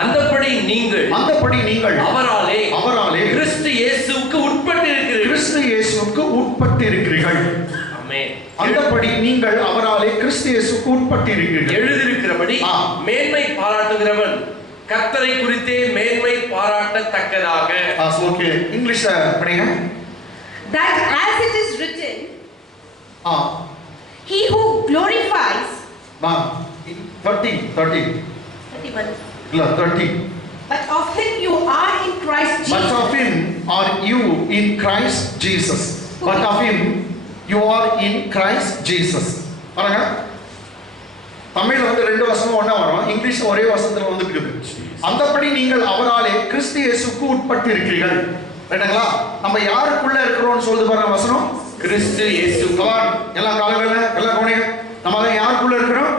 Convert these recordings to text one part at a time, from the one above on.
அந்தபடி நீங்கள் அவராலே கிறிஸ்து இயேசுவுக்கு உட்பட்டிருக்கிறீர்கள். ஆமென். அந்தபடி நீங்கள் அவராலே கிறிஸ்து இயேசுவுக்கு உட்பட்டிருக்கிறீர்கள். எழுதியிருக்கிறபடி மேன்மை பாராட்டுகிறவன் கர்த்தரை குறித்தே மேன்மை பாராட்டத்தக்கதாக. ஓகே, இங்கிலீஷ்ல படிங்க. That as it is written, he who glorifies 30 இல்ல 30 but of him you are in Christ Jesus. But of him are you in Christ Jesus. But of him you are in Christ Jesus. பாருங்க, தமிழ்ல வந்து ரெண்டு வசனம் ஒண்ணா வரும், English ஒரே வசனத்துல வந்துருக்குது. அந்தபடி நீங்கள் அவராலே கிறிஸ்து இயேசுவுக்கு உட்பட்டிருக்கிறீர்கள். ரைட்டுங்களா? நம்ம யாருக்குள்ள இருக்கிறோம்னு சொல்லுது பாருங்க வசனம், கிறிஸ்து இயேசு. எல்லாம் காலையில எல்லாம் கவனிங்க, நம்ம யாருக்குள்ள இருக்கிறோம்?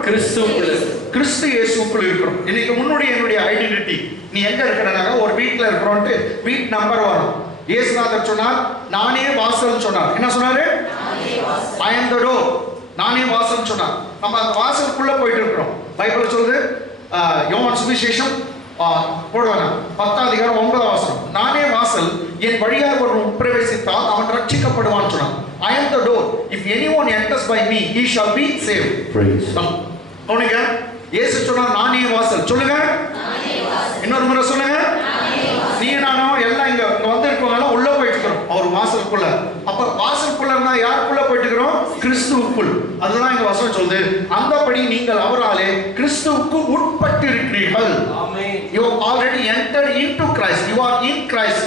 கிறிஸ்து இயேசுக்குள்ள இருக்கிறோம். இன்னைக்கு முன்னாடி என்னுடைய ஐடென்டிட்டி, நீ எங்க இருக்கிறனாக்க ஒரு வீட்ல இருக்கிறோம்ட்டு வீட் நம்பர் வரும். இயேசுநாதர் சொன்னார், நானே வாசல் சொன்னார். என்ன சொன்னாரு? I am the door. நானே வாசல் சொன்னார். நம்ம அந்த வாசலுக்குள்ள போயிட்டு இருக்கிறோம். பைபிள் சொல்லுது, யோவான் சுவிசேஷம் போடுவாங்க 10ஆம் அதிகாரம் 9ஆம் வசனம், நானே வாசல், என் வழியாக ஒருவன் பிரவேசித்தால் அவன் ரட்சிக்கப்படுவான் சொன்னான். I am the door. If anyone enters by me, he shall be saved. Praise. கவனிங்க, இயேசு சொன்னார் நானே வாசல். சொல்லுங்க, இன்னொரு முறை சொல்லுங்க. நீ நானும் எல்லாம் இங்க வந்திருக்கவங்க உள்ள போயிட்டு இருக்கிறோம் அவர் வாசலுக்குள்ள. அப்ப வாசலுக்குள்ள இருந்தா யாருக்குள்ள போயிட்டு இருக்கிறோம்? கிறிஸ்துவுக்குள். அதுதான் இங்க வசனம் சொல்லுது, அந்தபடி நீங்கள் அவராலே கிறிஸ்துவுக்கு உட்பட்டிருக்கிறீர்கள். ஆமென். You have already entered into Christ. You are in Christ.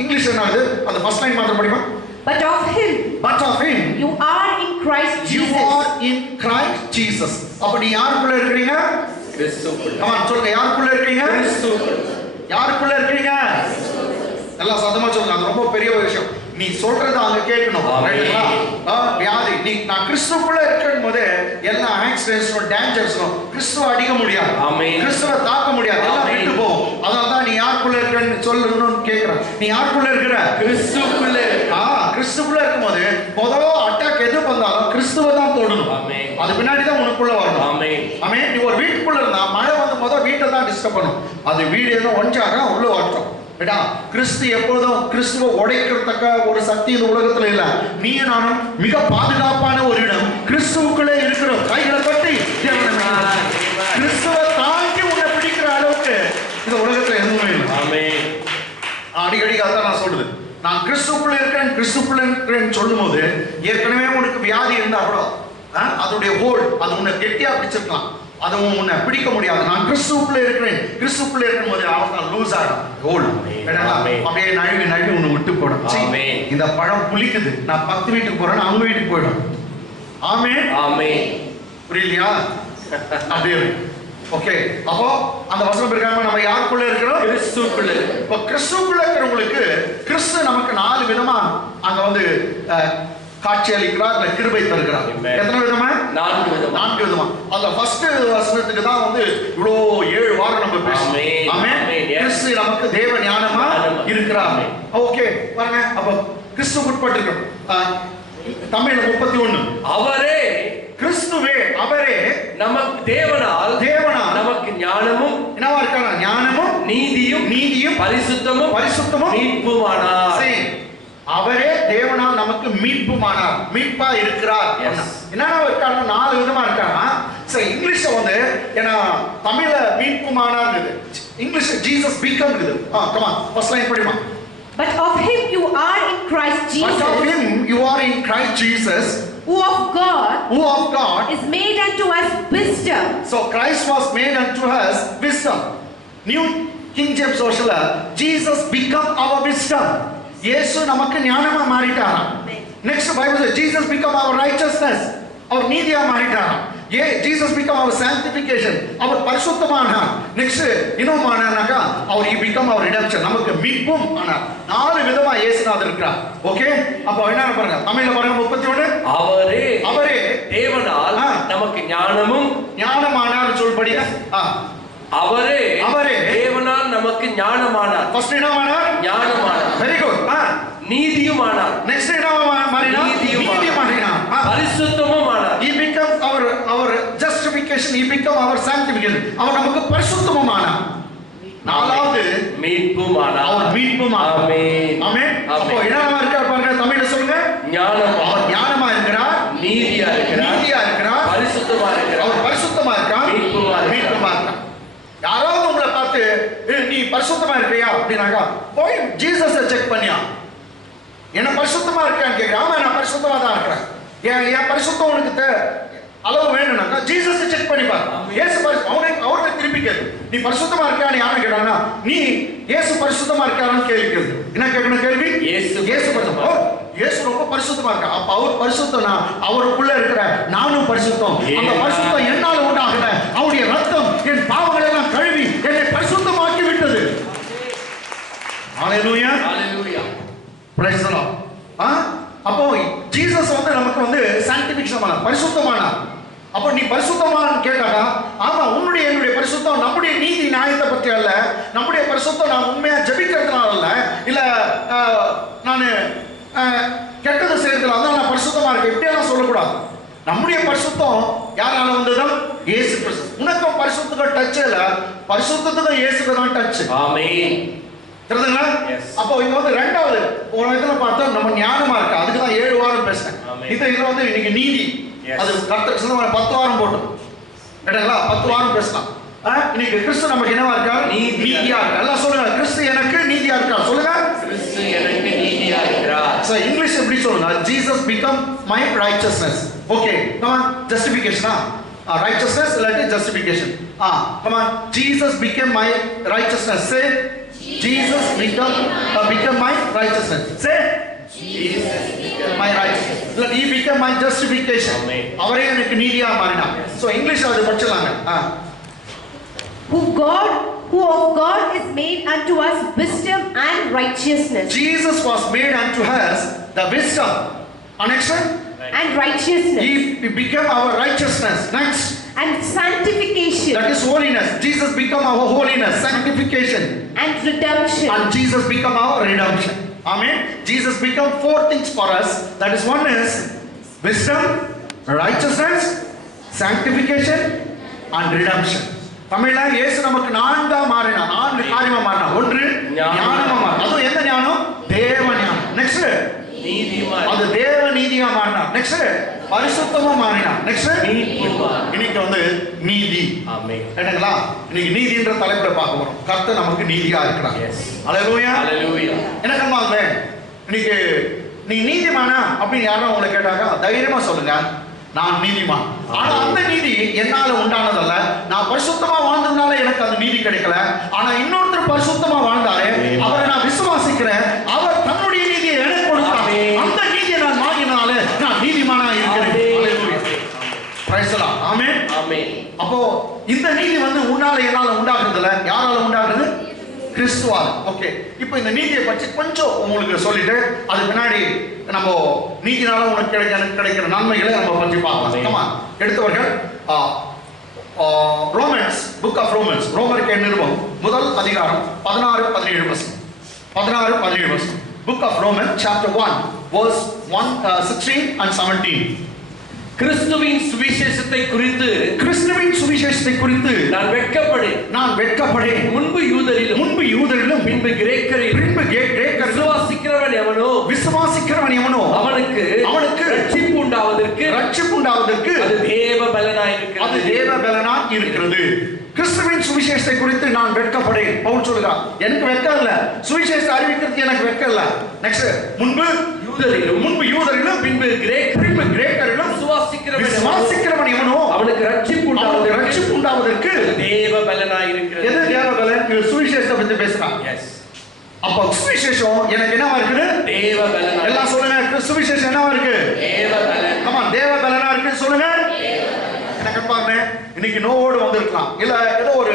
English என்னது? அந்த ஃபர்ஸ்ட் லைன் மாத்திரம் படிமா. But of him you are in Christ Jesus. You are in Christ Jesus. அப்படி யாருக்குள்ள இருக்கீங்க? கிறிஸ்துவுக்குள். சொல்லுங்க, யாருக்குள்ள இருக்கீங்க? கிறிஸ்துவுக்குள். யாருக்குள்ள இருக்கீங்க? எல்லாம் சத்தமா சொல்லுங்க, அது ரொம்ப பெரிய ஒரு விஷயம். நீ சொல்றத அங்க கேட்கணும். ரைட்டுங்களா? வியாதி, நீ நான் கிறிஸ்துவுக்குள்ள இருக்கும் போதே எல்லா ஆக்சிடென்ட்ஸும் டேஞ்சர்ஸும் கிறிஸ்துவ அடிக்க முடியாது. ஆமென். கிறிஸ்துவ தாக்க முடியாது, எல்லாம் விட்டு போகும். அதனால தான் நீ யாருக்குள்ள இருக்கன்னு சொல்லணும்னு கேக்குறேன். நீ யாருக்குள்ள இருக்கிற? கிறிஸ்துவுக்குள்ள. கிறிஸ்துவுக்குள்ள இருக்கும்போது முதல்ல அட்டாக் எது வந்தாலும் கிறிஸ்துவ தான் தொடணும். ஆமென். அது பின்னாடி தான் உனக்குள்ள வரணும். ஆமென். ஆமென். நீ ஒரு வீட்டுக்குள்ள இருந்தா மழை வந்து முதல்ல வீட்டை தான் டிஸ்டர்ப் பண்ணும். அது வீடு எல்லாம் ஒன்றாக உள்ள வரட்டும். கிறிஸ்து எப்பொழுதும் கிறிஸ்துவ உடைக்கிறதுக்க ஒரு சக்தி இந்த உலகத்துல இல்ல. நீ நானும் மிக பாதுகாப்பான ஒரு இடம் கிறிஸ்துவுக்குள்ளே இருக்கிறோம். கைகளை தட்டி கிறிஸ்துவ தாண்டி உன்னை பிடிக்கிற அளவுக்கு இந்த உலகத்துல எதுவுமே இல்லை. ஆமென். அடிக்கடி அதான் நான் சொல்லுது, நான் கிறிஸ்துவுக்குள்ள இருக்கிறேன்னு சொல்லும் போது ஏற்கனவே உனக்கு வியாதி இருந்தா கூட அதோடைய ஹோல்ட் அது உன்னை கெட்டியா பிடிச்சிருக்கலாம், அது உன்னை பிடிக்க முடியாது. நான் கிறிஸ்துவுக்குள்ள இருக்கும் போது அவன் லூஸ் ஆகும் ஹோல்ட். அப்படியே நழுவி உன்னை விட்டு போடும். இந்த பழம் புளிக்குது, நான் 10 வீட்டுக்கு போறேன், அவங்க வீட்டுக்கு போயிடும். ஆமென். புரியலையா? அப்படியே ஓகே. அப்போ அந்த வசனம் இருக்காம நம்ம யாருக்குள்ள இருக்கிறோம்? கிறிஸ்துவுக்குள்ள. இப்போ கிறிஸ்துவுக்குள்ள இருக்கிறவங்களுக்கு கிறிஸ்து நமக்கு 4 விதமா அங்க வந்து காட்சி அளிக்கிறார், இல்ல கிருபை தருகிறார். எத்தனை விதமா? 4 விதமா. அதுல ஃபர்ஸ்ட் வசனத்துக்கு தான் வந்து இவ்வளோ 7 வாரம் நம்ம பேசணும். ஆமென். கிறிஸ்து நமக்கு தேவ ஞானமா இருக்கிறார். ஓகே பாருங்க, அப்ப கிறிஸ்து உட்பட்டிருக்கிறோம். தமிழ்ல 31 அவரே கிறிஸ்துவே அவரே நமக்கு தேவனால் நமக்கு ஞானமும் என்னவா இருக்காங்க? ஞானமும் நீதியும் பரிசுத்தமும் மீட்புமானார். அவரே தேவனால் நமக்கு மீட்புமானார், மீட்பா இருக்கிறார். என்னன்னா இருக்காங்க 4 விதமா இருக்காங்க. சரி, இங்கிலீஷ்ல வந்து ஏன்னா தமிழ்ல மீட்புமானார் இருக்குது, இங்கிலீஷ்ல ஜீசஸ் பிகம் இருக்குது. கம் ஆன், ஃபர்ஸ்ட் லைன் படிமா. But of him you are in Christ Jesus. But of him you are in Christ Jesus, who of God is made unto us wisdom. So Christ was made unto us wisdom. New King James Version, Jesus become our wisdom. இயேசு நமக்கு ஞானமா மாறிட்டாராம். Next Bible says Jesus become our righteousness. அவர் நீதியா மாறிட்டாராம். Jesus become our sanctification. அவர் பரிசுத்தமானார். Next இன்னும் ஆனானாக்கா அவர் he become our redemption. நமக்கு மீட்பும் ஆனார். 4 விதமா இயேசுநாதர் இருக்கிறார். ஓகே, அப்ப என்ன பாருங்க, தமிழ்ல பாருங்க 31. அவரே தேவனால் நமக்கு ஞானமானார் சொல்படி. அவரே தேவனால் நமக்கு ஞானமானார். ஃபர்ஸ்ட் என்னமானார்? ஞானமானார். Very good. நீதியுமானார். நெக்ஸ்ட் என்னமானார்? நீதியுமானார். பரிசுத்தமுமானார். he become our justification, he become our sanctification. அவர் நமக்கு பரிசுத்தமுமானார். மீட்புமா. ஆமென். ஆமென். அப்போ என்னவா இருக்கார் பாருங்க, தமிழ்ல சொல்லுங்க. ஞானமா. அவர் ஞானமா இருக்கிறார், நீதியா இருக்கிறார், நீதியா இருக்கிறார், பரிசுத்தமா இருக்கிறார், அவர் பரிசுத்தமா இருக்கார், மீட்புமா இருக்கிறார். மீட்புமா இருக்கார். யாராவது உங்களை பார்த்து நீ பரிசுத்தமா இருக்கிறியா அப்படின்னாக்கா போய் ஜீசஸை செக் பண்ணியா, என்ன பரிசுத்தமா இருக்கான்னு கேட்கிறேன். ஆமா நான் பரிசுத்தமா தான் இருக்கிறேன். என் பரிசுத்தம் உனக்கு அளவு வேணும்னாக்கா ஜீசஸை செக் பண்ணி பாரு. இயேசு அவருக்கு திருப்பி கேளு, நீ பரிசுத்தமா இருக்கான்னு யாரும் கேட்டாங்கன்னா நீ இயேசு பரிசுத்தமா இருக்காருன்னு கேள்வி கேளு. என்ன கேட்கணும் கேள்வி? இயேசு பரிசுத்தமா. இயேசு ரொம்ப பரிசுத்தமா இருக்கா, அப்ப அவர் பரிசுத்தம்னா அவருக்குள்ள இருக்கிற நானும் பரிசுத்தம். அந்த பரிசுத்தம் என்னால உண்டாகல, அவருடைய ரத்தம் என் பாவங்களை எல்லாம் கழுவி என்னை பரிசுத்தமாக்கி விட்டது. ஹalleluya, ஹalleluya, பிரைஸ் தி லார்ட். அப்போ ஜீசஸ் வந்து நமக்கு வந்து சான்டிஃபிகேஷன் பரிசுத்தமான. அப்போ நீ பரிசுத்தமானு கேட்டாடா, ஆமா உன்னுடைய என்னுடைய பரிசுத்தம் நம்முடைய நீதி நியாயத்தை பற்றி அல்ல, நம்முடைய பரிசுத்தம் நான் உண்மையா ஜெபிக்கிறதுனால அல்ல, இல்ல நான் கெட்டது செய்யறதுனால தான் நான் பரிசுத்தமா இருக்கேன் இப்படியெல்லாம் சொல்லக்கூடாது. நம்முடைய பரிசுத்தம் யாரால வந்ததோ இயேசு கிறிஸ்து. உனக்கும் பரிசுத்தத்துக்கு டச் இல்ல, பரிசுத்தத்துக்கு இயேசுக்கு தான் டச். ஆமென். தெரியுதுங்களா? அப்போ இங்க வந்து ரெண்டாவது ஒரு இடத்துல பார்த்தா நம்ம ஞானமா இருக்கா, அதுக்கு தான் 7 வாரம் பேசுறேன். இதுல வந்து இன்னைக்கு நீதி, அது கர்த்தருக்கு சொன்ன 10 வாரம் போட்டோம். கேட்டீங்களா? 10 வாரம் பேசலாம். இன்னைக்கு கிறிஸ்து நமக்கு என்னவா இருக்கார்? நீதியா இருக்கார். எல்லாம் சொல்லுங்க, கிறிஸ்து எனக்கு நீதியா இருக்கார். சொல்லுங்க, கிறிஸ்து எனக்கு நீதியா இருக்கிறார். சோ இங்கிலீஷ் எப்படி சொல்லுங்க? Jesus become my righteousness. Okay, come on, justification. Righteousness இல்லாட்டி justification. Come on, Jesus became my righteousness. Say Jesus become my righteousness. Say Jesus became my righteousness. He became my justification. அவரே எனக்கு நீதியா மாறினார். So English அது படிச்சலாங்க. Who of God is made unto us wisdom and righteousness. Jesus was made unto us the wisdom. Next. And righteousness. He became our righteousness. Next. And sanctification. That is holiness. Jesus become our holiness, sanctification. And redemption. And Jesus become our redemption. Amen. Jesus become 4 things for us. That is, one is wisdom, righteousness, sanctification and redemption. தமிழ்ல இயேசு நமக்கு 4 மாறினா, 4 காரியமா மாறினா. ஒன்று ஞானமா மாறினா. அது எந்த ஞானம்? தேவ ஞானம். நெக்ஸ்ட் நீதிமா. அது தேவ நீதியா மாறினா. நெக்ஸ்ட் பரிசுத்தமா மாறினா. நெக்ஸ்ட் இன்னைக்கு வந்து நீதி. ஆமென். கேட்டீங்களா? இன்னைக்கு நீதின்ற தலைப்புல பார்க்க போறோம். கர்த்தர் நமக்கு நீதியா இருக்கிறார். ஹalleluya, ஹalleluya. எனக்கு அம்மாங்க இன்னைக்கு நீ நீதிமானா அப்படின்னு யாரும் உங்களை கேட்டாங்க, தைரியமா சொல்லுங்க நான் நீதிமான். ஆனா அந்த நீதி என்னால உண்டானதல்ல, நான் பரிசுத்தமா வாழ்ந்ததுனால எனக்கு அந்த நீதி கிடைக்கல. ஆனா இன்னொருத்தர் பரிசுத்தமா வாழ்ந்தாரு, அவரை நான் விசுவாசிக்கிறேன், அவர் தன்னுடைய நீதியை எனக்கு கொடுத்தாரு, அந்த நீதியை நான் வாங்கினால நான் நீதிமானா இருக்கிறேன். Praise the Lord. Amen, amen. அப்போ இந்த நீதி வந்து உன்னால என்னால உண்டாகுறதுல, யாரால உண்டாகுறது? கிறிஸ்துவால். ஓகே, இப்போ இந்த நீதியை பற்றி கொஞ்சம் உங்களுக்கு சொல்லிட்டு அது பின்னாடி நம்ம நீதினால உனக்கு கிடைக்கிற நன்மைகளை நம்ம பற்றி பார்க்கலாம். எடுத்தவர்கள் ரோமன்ஸ், புக் ஆஃப் ரோமன்ஸ், ரோமருக்கு நிருபம் முதல் அதிகாரம் 16-17 வசனம். 16-17 வசனம். Book of Roman chapter 1 verse 16 and 17. கிறிஸ்துவின் சுவிசேஷத்தை குறித்து நான் வெட்கப்படேன். முன்பு யூதரிலும் பின்பு கிரேக்கரிலும் விசுவாசிக்கிறவன் எவனோ அவனுக்கு ரட்சிப்பு உண்டாவதற்கு அது தேவ பலனாய் இருக்கிறது. கிறிஸ்துவின் சுவிசேஷத்தை குறித்து நான் வெட்கப்படேன். பவுல் சொல்லுகிறார், எனக்கு வெட்கம் இல்ல, சுவிசேஷத்தை அறிவிக்கிறது எனக்கு வெட்கம் இல்ல. நெக்ஸ்ட், முன்பு யூதரிலும் பின்பு கிரேக்கரிலும் விசுவாசிக்கிறவன் எவனோ அவனுக்கு ரட்சிப்பு உண்டாவதற்கு தேவ பலனாய் இருக்கிறது. எது தேவ பலன்? சுவிசேஷத்தை பத்தி பேசுறான். அப்ப சுவிசேஷம் எனக்கு என்னவா இருக்குது? தேவ பலன். எல்லாம் சொல்லுங்க, சுவிசேஷம் என்னவா இருக்கு? தேவ பலன். ஆமா, தேவ பலனா இருக்கு. சொல்லுங்க. எனக்கு பாருங்க, இன்னைக்கு நோவோடு வந்திருக்கலாம், இல்ல ஏதோ ஒரு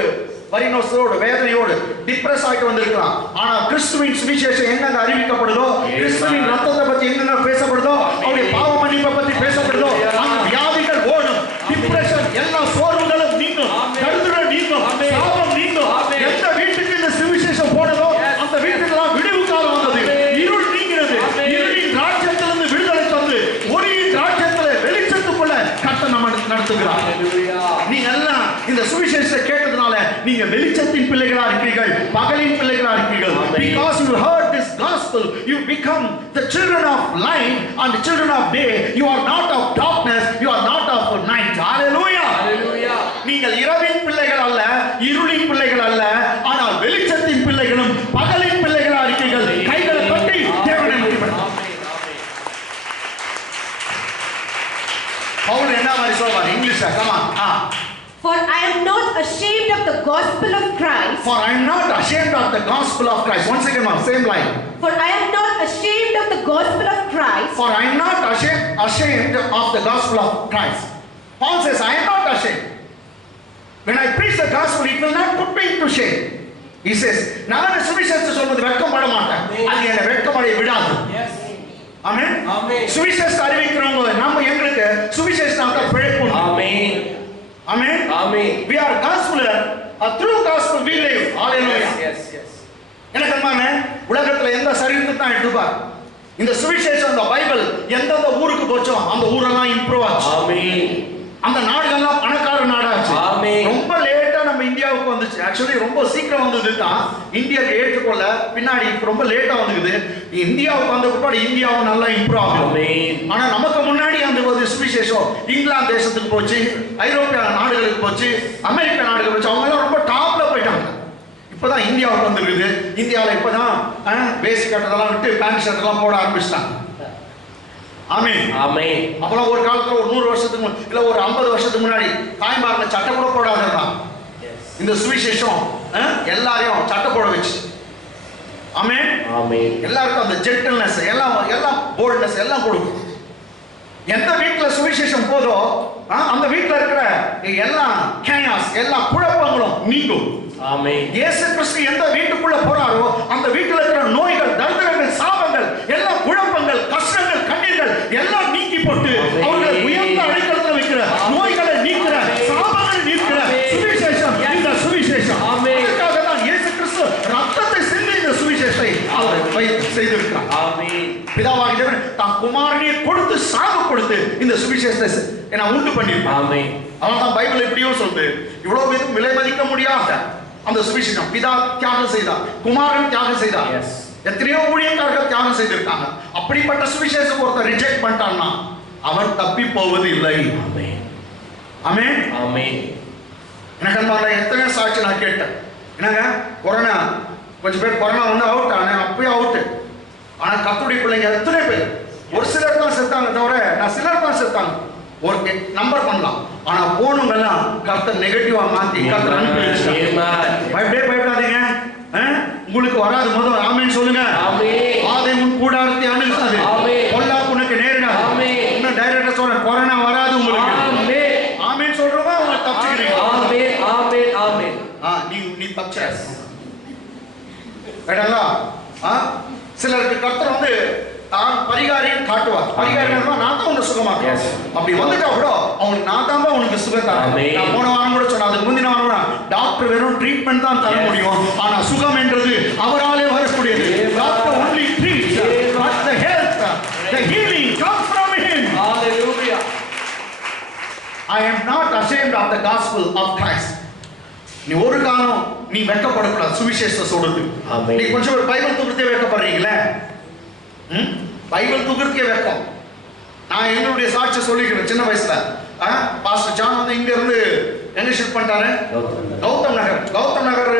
வரிநோசோடு வேதனையோடு டிப்ரஸ் ஆகிட்டு வந்திருக்கலாம். ஆனா கிறிஸ்துவின் சுவிசேஷம் எங்க அறிவிக்கப்படுதோ, கிறிஸ்துவின் ரத்தத்தை பத்தி எங்க பேசப்படுதோ, அவருடைய பாவ மன்னிப்பை பத்தி பேசப்படுதோ, அந்த வியாதிகள் ஓடும், டிப்ரஷன் எல்லா சோர்வுகளும் நீங்கும், கருதுகள் நீங்கும், சாபம் நீங்கும். எந்த வீட்டுக்கு இந்த சுவிசேஷம் போனதோ அந்த வீட்டுக்கெல்லாம் விடுவு காலம் வந்தது, இருள் நீங்கிறது, இருளின் ராஜ்யத்திலிருந்து விடுதலை தந்து ஒளியின் ராஜ்யத்துல வெளிச்சத்துக்குள்ள கர்த்தர் நம்ம நடத்துகிறார். நீங்க எல்லாம் இந்த சுவிசேஷத்தை கேட்டதுனால நீங்க வெளிச்சத்தின் பிள்ளைகளா இருக்கிறீர்கள், பகலின் பிள்ளைகளா இருக்கிறீர்கள். Because you heard gospel, you become the children of light and the children of day. You are not of darkness, you are not of night. Hallelujah. Hallelujah. நீங்கள் இரவின் பிள்ளைகள் அல்ல, இருளின் பிள்ளைகள் அல்ல, ஆனால் வெளிச்சத்தின் பிள்ளைகளும் பகலின் பிள்ளைகளா இருக்கீர்கள். கைகளை தட்டி தேவனை மகிமைப்படுத்துங்கள். பவுல் என்ன மாதிரி சொல்றார் இங்கிலீஷ்ல? come on. For I am not ashamed of the gospel of Christ. For I am not ashamed of the gospel of Christ. Once again, same line. For I am not ashamed of the gospel of Christ. For I am not ashamed of the gospel of Christ. Paul says, I am not ashamed. When I preach the gospel, it will not put me to shame. He says, நான் சுவிசேஷத்தை சொல்வது வெட்கப்பட மாட்டேன். அது என்னை வெட்கப்பட விடாது. Yes. ஆமென். ஆமென். சுவிசேஷத்தை அறிவிக்கிறவங்க நம்ம எங்களுக்கு சுவிசேஷத்தை பிழைப்பு. ஆமென். Amen. Amen. We are gospel. Through gospel we live. Hallelujah. Yes, yes. எனக்கு அம்மாங்க உலகத்துல எந்த சரித்திரத்தை தான் எடுத்துப்பார். இந்த சுவிசேஷம் அந்த பைபிள் எந்தெந்த ஊருக்கு போச்சோ அந்த ஊரெல்லாம் இம்ப்ரூவ் ஆச்சு. ஆமென். அந்த நாடுகள்லாம் பணக்கார நாடாச்சு. ஆமென். ரொம்ப லேட்டா நம்ம இந்தியாவுக்கு வந்துச்சு. ஆக்சுவலி ரொம்ப சீக்கிரம் வந்தது தான் இந்தியாவுக்கு ஏற்றுக்கொள்ள பின்னாடி ரொம்ப லேட்டா வந்தது. இந்தியாவுக்கு வந்த பிற்பாடு இந்தியாவும் நல்லா இம்ப்ரூவ் ஆகும். ஆமென். ஆனா நமக்கு முன்னாடி அந்த ஒரு சுவிசேஷம் இங்கிலாந்து தேசத்துக்கு போச்சு, ஐரோப்பிய நாடுகளுக்கு போச்சு, அமெரிக்க நாடுகளுக்கு போச்சு. அவங்க எல்லாம் ரொம்ப டாப்ல போயிட்டாங்க. இப்பதான் இந்தியாவுக்கு வந்துருக்குது. இந்தியாவில் இப்பதான் பேசிக் கட்டதெல்லாம் விட்டு பேண்ட் ஷர்ட் எல்லாம் போட ஆரம்பிச்சிட்டாங்க. ஆமென். ஆமென். அப்பலாம் ஒரு காலத்துல ஒரு 100 வருஷத்துக்கு இல்ல ஒரு 50 வருஷத்துக்கு முன்னாடி தாய்மார்ல சட்டை கூட போடாததான். இந்த சுவிசேஷம் எல்லாரையும் சட்டை போட வச்சு. ஆமென். ஆமென். எல்லாருக்கும் அந்த ஜென்டில்னஸ் எல்லாம் போல்ட்னஸ் எல்லாம் கொடுக்கும். எந்த வீட்டுல சுவிசேஷம் போதோ அந்த வீட்டுல இருக்கிற எல்லா கேயாஸ் எல்லா குழப்பங்களும் நீங்கும். ஆமென். இயேசு கிறிஸ்து எந்த வீட்டுக்குள்ள போறாரோ அந்த வீட்டுல இருக்கிற நோய்கள், தரித்திரங்கள், சாபங்கள், எல்லா குழப்பங்கள், கஷ்டங்கள், கண்ணீர்கள் எல்லாம் நீக்கி போட்டு அவர்களை உயர்ந்த அடைக்கலத்துல வைக்கிற, நோய்களை நீக்கிற, சாபங்களை நீக்கிற சுவிசேஷம் இந்த சுவிசேஷம். அதற்காக தான் இயேசு கிறிஸ்து ரத்தத்தை சிந்தி இந்த சுவிசேஷத்தை அவர் செய்திருக்கிறார். ஆமென். பிதாவாகிய தேவன் தான் குமாரனை கொடுத்து சாப கொடுத்து இந்த சுவிசேஷத்தை நான் உண்டு பண்ணியிருக்கார். ஆமென். அவன் தான் பைபிள் எப்படியோ சொல்லுது, இவ்வளவு பேரும் விலை மதிக்க முடியாத அந்த சுவிசேஷம் பிதா தியாகம் செய்தார், குமாரன் தியாகம் செய்தார், எத்தனையோ ஊழியக்காரர்கள் தியாகம் செய்திருக்காங்க. அப்படிப்பட்ட சுவிசேஷம் ஒருத்தர் ரிஜெக்ட் பண்ணிட்டான்னா அவன் தப்பி போவது இல்லை. ஆமென். ஆமென். ஆமென். எனக்கு எத்தனை சாட்சி நான் கேட்டேன். என்னங்க கொரோனா கொஞ்சம் பேர் கொரோனா வந்து அவுட் ஆனேன், அப்பயே அவுட். ஆனா கர்த்தருடைய பிள்ளைங்க எத்தனை பேர், ஒரு சிலர் தான் செத்தாங்க தவிர நான் சிலர் தான் செத்தாங்க. ஒரு நம்பர் பண்ணலாம். ஆனா போனவங்கெல்லாம் கர்த்தர் நெகட்டிவா மாத்தி கர்த்தர் அனுப்பி வச்சிட்டாங்க. பயப்படாதீங்க, உங்களுக்கு வராது. முதல்ல ஆமென் சொல்லுங்க. ஆதை உன் கூடாரத்தை அணுகாது, பொல்லாப்பு உனக்கு நேரிடாது. இன்னும் டைரக்டா சொல்றேன், கொரோனா வராது உங்களுக்கு. ஆமென் சொல்றவங்க அவங்க தப்பிச்சுக்கிறீங்க. ஆமென். ஆமென். ஆமென். நீ தப்பிச்ச சிலருக்கு கர்த்தர் வந்து தான் பரிகாரியம் காட்டுவார். பரிகாரியம் நான் தான் உன்னை சுகமாக்குறேன். அப்படி வந்துட்டா கூட அவங்களுக்கு நான் தான் உனக்கு சுகத்தாரேன். நான் போன வாரம் கூட சொன்னேன், அதுக்கு முந்தின வாரம் டாக்டர் வெறும் ட்ரீட்மெண்ட் தான் தர முடியும், ஆனா சுகம் என்றது அவராலே வரக்கூடியது. Doctor only treats, but the health, the healing comes from him. Hallelujah. I am not ashamed of the gospel of Christ. நீ ஒரு காலம் நீ வெட்கப்படக்கூடாது சுவிசேஷத்தை சொல்றது. நீ கொஞ்சம் ஒரு பைபிள் தூக்கத்தே வெட்கப்படுறீங்களே, பைபிள் தூக்கத்துக்கே வெட்கம். நான் என்னுடைய சாட்சியை சொல்லிக்கிறேன். சின்ன வயசுல பாஸ்டர் ஜான் வந்து இங்க இருந்து எங்க ஷிஃப்ட் பண்ணிட்டாரு, கௌதம் நகர்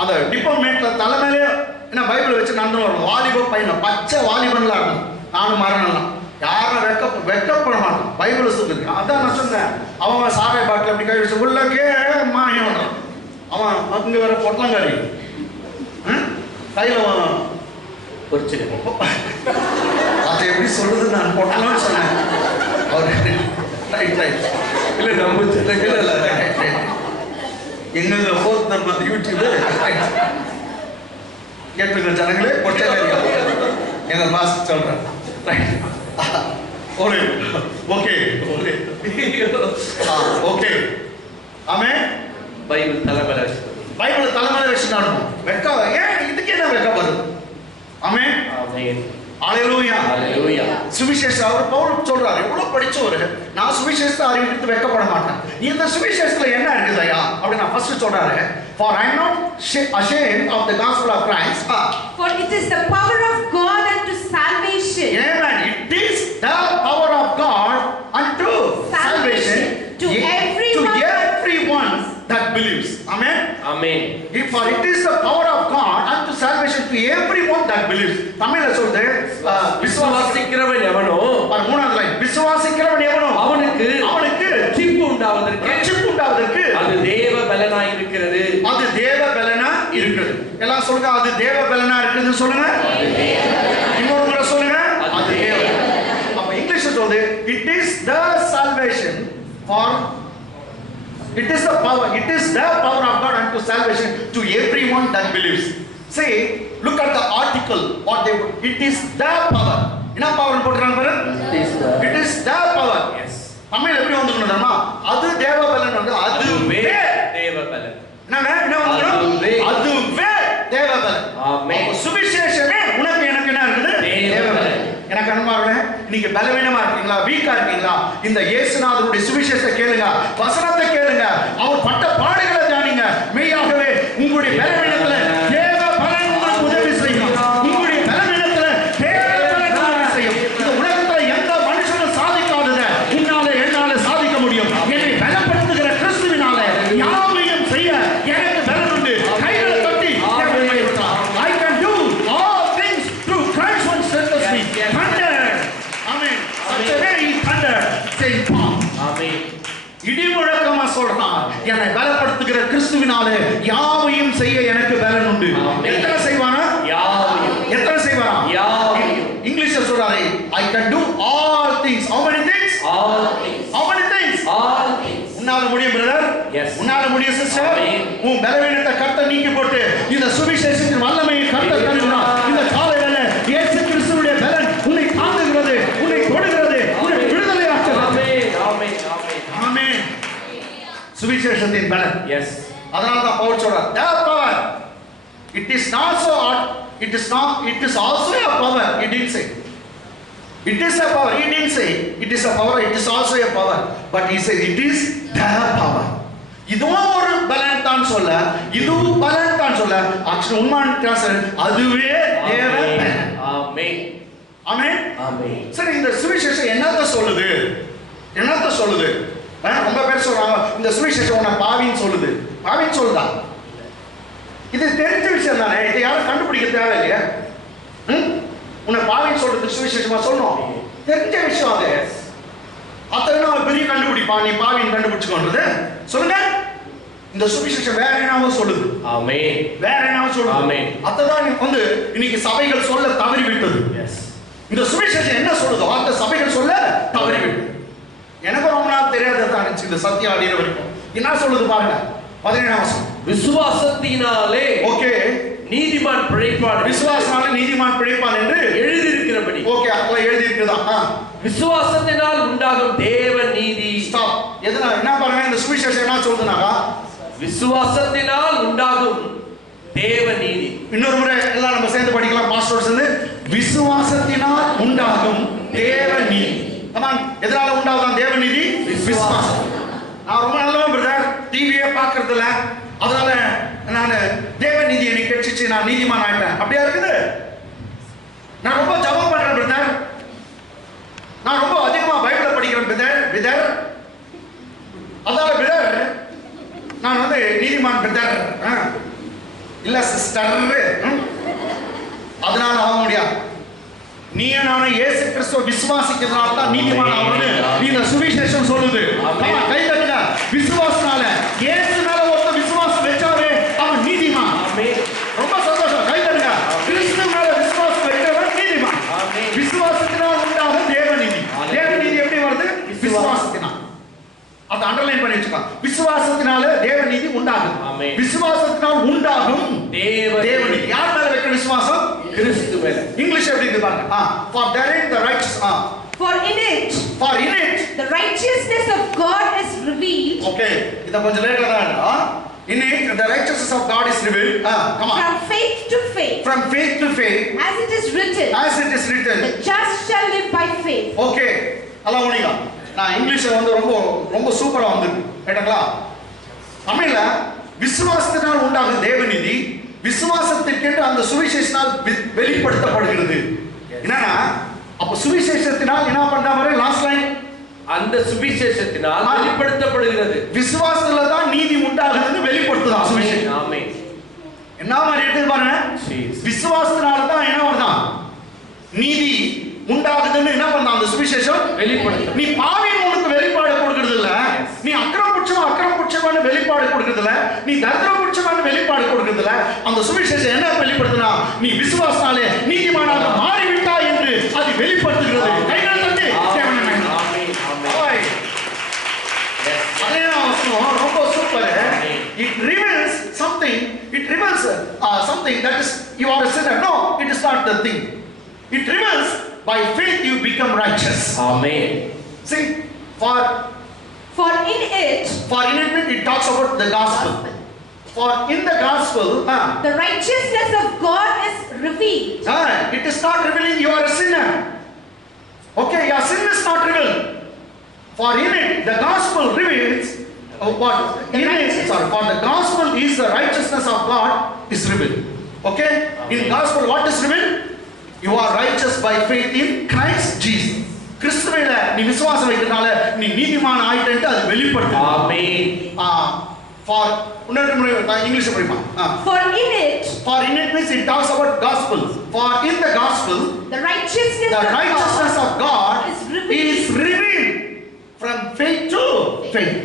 அந்த டிபார்ட்மெண்ட்ல தலைமையிலே என்ன பைபிள் வச்சு நடந்து வரணும். வாலிப பையன், பச்சை வாலிபன்லாம் இருக்கும். நானும் மரணம்லாம் யாரும் வெட்கப்பட மாட்டோம். பைபிள் சொல்லுது. அதான் நான் சொன்னேன், அவன் சாரை பாட்டில் அப்படி கை வச்சு உள்ளக்கே மாயம். அவன் அங்க வேற பொட்டலங்காரி கையில அதை எப்படி சொல்றது, நான் பொட்டலன்னு சொன்னேன். இல்ல நம்ம எங்க போர்த் நம்ம யூடியூப் கேட்டுங்க ஜனங்களே, பொட்டலங்காரி எங்க மாஸ் சொல்றேன். ஓகே ஓகே ஆமென். பைபிள் தலைமையில வச்சு நடக்கும். வெட்கம் ஏன், இதுக்கு என்ன வெட்கம் வருது? ஆமென். ஆமென். ஹalleluya. ஹalleluya. சுவிசேஷம் அவர் பவுல் சொல்றாரு, எவ்வளவு படிச்சவரு, நான் சுவிசேஷத்தை அறிவித்து வெட்கப்பட மாட்டேன். இந்த சுவிசேஷத்துல என்ன இருக்குதுயா அப்படி நான் ஃபர்ஸ்ட் சொல்றாரு for I am not ashamed of the gospel of Christ For it is the power of God unto salvation. Amen. It is the power of God unto salvation to everyone that believes. Amen. Amen. For it is the power of God unto salvation to everyone that believes. தமிழ்ல சொல்றது விசுவாசிக்கிறவன் எவனோ மூணாவது line விசுவாசிக்கிறவன் எவனோ அவனுக்கு ரட்சிப்பு உண்டாவதற்கு அது தேவ பலனாய் இருக்கிறது. அது தேவ பலனா இருக்குது. எல்லாம் சொல்லுங்க அது தேவ பலனா இருக்குதுன்னு சொல்லுங்க. இன்னொரு முறை சொல்லுங்க அது தேவ. அப்ப இங்கிலீஷ்ல சொல்றது it is the salvation for it is the power of God unto salvation to everyone that believes. See, look at the article what they it is the power. என்ன பவர் போட்டுறாங்க பாரு. It is the power. Yes. தமிழ்ல எப்படி வந்துக்கணும் தெரியுமா? அது தேவ பலன் வந்து அதுவே தேவ பலன். என்ன வந்துக்கணும்? அதுவே தேவ பலன். ஆமென். சுவிசேஷமே உனக்கு எனக்கு என்ன இருக்குது? தேவ பலன். எனக்கு அன்பார்களே நீங்க பலவீனமா இருக்கீங்களா வீக்கா இருக்கீங்களா இந்த இயேசுநாதருடைய சுவிசேஷத்தை கேளுங்க வசனத்தை கேளுங்க அவர் பட்ட பாடுகளை தியானிங்க மெய்யாகவே உங்களுடைய பலவீனத்துல தேவ பலன் உங்களுக்கு உதவி செய்யும் உங்களுடைய பலவீனத்துல தேவ பலன் உதவி செய்யும் இந்த உலகத்துல எந்த மனுஷனும் சாதிக்காதத உன்னால என்னால சாதிக்க முடியும் என்னை பலப்படுத்துகிற கிறிஸ்துவினால யாவையும் செய்ய எனக்கு பலன் உண்டு கைகளை தட்டி I can do all things through Christ who strengthens me. Thunder. Amen. Such a very thunder. Saint Paul. Amen. இடி முழக்கமா சொல்றான் என்னை பலப்படுத்துகிற கிறிஸ்துவினாலே யாவையும் செய்ய எனக்கு பலன் உண்டு. எத்தனை செய்வானா? யாவையும். எத்தனை செய்வானா? யாவையும். இங்கிலீஷ்ல சொல்றாரு I can do all things. How many things? All things. How many things? All things. உன்னால முடியும் பிரதர்? Yes. உன்னால முடியும் சிஸ்டர்? உன் பலவீனத்தை கர்த்தர் நீக்கி போட்டு இந்த சுவிசேஷத்தின் வல்லமையை கர்த்தர் தருகிறார். இந்த காலையில இயேசு கிறிஸ்துவுடைய பலன் உன்னை தாங்குகிறது, உன்னை தொடுகிறது, உன்னை விடுதலையாக்குகிறது. ஆமென். ஆமென். ஆமென். ஆமென். சுவிசேஷத்தின் பலன். Yes. அதனால தான் பவுல் சொல்றார் the power it is also it is also a power he didn't say it is a power he didn't say it is a power it is also a power but he said it is the power இதுவும் ஒரு பலன் தான் சொல்ல இதுவும் பலன் தான் சொல்ல actually உண்மையான வித்தியாசம் அதுவே தேவ பலன். ஆமென். ஆமென். ஆமென். சரி இந்த சுவிசேஷம் என்னத்த சொல்லுது ரொம்ப பேர் சொல்றாங்க இந்த சுவிசேஷம் உன்னை பாவின்னு சொல்லுது பாவின்னு சொல்லுதா இது தெரிஞ்ச விஷயம் தானே இதை யாரும் கண்டுபிடிக்க தேவையில்லையா உன்னை பாவின்னு சொல்றது சுவிசேஷமா சொல்லணும் தெரிஞ்ச விஷயம் அது அத்தனை பெரிய கண்டுபிடிப்பா நீ பாவின்னு கண்டுபிடிச்சுக்கோன்றது சொல்லுங்க இந்த சுவிசேஷம் வேற என்னவோ சொல்லுது ஆமென். வேற என்னவோ சொல்லுது ஆமென். அதான் வந்து இன்னைக்கு சபைகள் சொல்ல தவறி விட்டது Yes. இந்த சுவிசேஷம் என்ன சொல்லுதோ அந்த சபைகள் சொல்ல தவறி விட்டது எனக்கு ரொம்ப நாள் தெரியாத தான் இந்த சத்தியம் அடிக்கிற வரைக்கும் என்ன சொல்லுது பாருங்க 17ஆம் வசனம் விசுவாசத்தினாலே ஓகே நீதிமான் பிழைப்பான் விசுவாசனாலே நீதிமான் பிழைப்பான் என்று எழுதியிருக்கிறபடி ஓகே அதுல எழுதி இருக்குதா விசுவாசத்தினால் உண்டாகும் தேவ நீதி ஸ்டாப் எதுனா என்ன பாருங்க இந்த சுவிசேஷம் என்ன சொல்லுதுனாக்கா விசுவாசத்தினால் உண்டாகும் தேவ நீதி இன்னொரு முறை எல்லாம் நம்ம சேர்ந்து படிக்கலாம் பாஸ்டர்ஸ் வந்து விசுவாசத்தினால் உண்டாகும் தேவ நீதி கமான் எதனால உண்டாகுதான் தேவ நீதி விசுவாசம் நான் ரொம்ப நல்லவன் பிரதர் டிவியே பார்க்கறது இல்ல அதனால நான் தேவ நீதி எனக்கு கிடைச்சிச்சு நான் நீதிமான் ஆயிட்டேன் அப்படியா இருக்குது நான் ரொம்ப ஜெபம் பண்றேன் பிரதர் நான் ரொம்ப அதிகமா பைபிளை படிக்கிறேன் பிரதர் அதனால பிரதர் நான் வந்து நீதிமான் பிரதர் இல்ல சிஸ்டர் அதனால ஆக முடியாது நீயே நானும் இயேசு கிறிஸ்துவை விசுவாசிக்கிறதுனால தான் நீதிமான் ஆகணும்னு இந்த சுவிசேஷம் சொல்லுது கை தட்டுங்க விசுவாசனால இயேசு மேல ஒருத்த விசுவாசம் வச்சாவே அவன் நீதிமான் ரொம்ப சந்தோஷம் கை தட்டுங்க கிறிஸ்து மேல விசுவாசம் வைக்கிறவன் நீதிமான் விசுவாசத்தினால் உண்டாகும் தேவநீதி தேவநீதி எப்படி வருது விசுவாசத்தினால் அதை அண்டர்லைன் பண்ணி வச்சுக்கோ விசுவாசத்தினால தேவநீதி உண்டாகும் விசுவாசத்தினால் உண்டாகும் தேவநீதி யார் மேல வைக்கிற விசுவாசம் கிறிஸ்து மேல இங்கிலீஷ் எப்படி இருக்கு பாருங்க for therein the righteous for in it the righteousness of God is revealed okay இத கொஞ்சம் லேட்டா தான் in it the righteousness of God is revealed come on from faith to faith as it is written the just shall live by faith okay Allah உனிங்க நான் இங்கிலீஷ்ல வந்து ரொம்ப ரொம்ப சூப்பரா வந்திருக்கு கேட்டங்களா? தமிழ்ல விசுவாசத்தினால் உண்டாகும் தேவநீதி விசுவாசத்திற்கென்று அந்த சுவிசேஷனால் வெளிப்படுத்தப்படுகிறது. என்னன்னா அப்ப சுவிசேஷத்தினால் என்ன பண்றாரு? லாஸ்ட் லைன், அந்த சுவிசேஷத்தினால் வெளிப்படுத்தப்படுகிறது. விசுவாசத்துல தான் நீதி உண்டாகுதுன்னு வெளிப்படுத்துதா சுவிசேஷம். ஆமென். என்ன மாதிரி இருக்குது பாருங்க. விசுவாசத்தினால தான் என்ன வருதான்? நீதி உண்டாகுதுன்னு என்ன பண்ணா அந்த சுவிசேஷம் வெளிப்படுத்து. நீ பாவின்னு உனக்கு வெளிப்பாடு கொடுக்கிறது இல்ல, நீ அக்கிரம புட்சமான வெளிப்பாடு கொடுக்கிறது இல்ல, நீ தரித்திர புட்சமான வெளிப்பாடு கொடுக்கிறது இல்ல. அந்த சுவிசேஷம் என்ன வெளிப்படுத்துனா நீ விசுவாசத்தாலே நீதிமானாக மாறிவிட்டாய் என்று அது வெளிப்படுத்துகிறது. கைகள் தட்டி ரொம்ப super. It reveals something. It reveals something that is you are a sinner. No, it is not the thing. It reveals by faith you become righteous. Amen. See, for in it it talks about the gospel. For in the gospel, the righteousness of God is revealed. It is not revealing you are a sinner. Okay, your sin is not revealed. For in it the gospel reveals what? For the gospel is the righteousness of God is revealed. Okay? In gospel what is revealed? You are righteous by faith in Christ Jesus. கிறிஸ்துவில நீ விசுவாசம் வைக்கிறதால நீ நீதிமான் ஆயிட்டேன்னு அது வெளிப்படுத்துது. ஆமென். For English படிமா. For in it means it talks about gospel. For in the gospel the righteousness of God is revealed from faith to faith.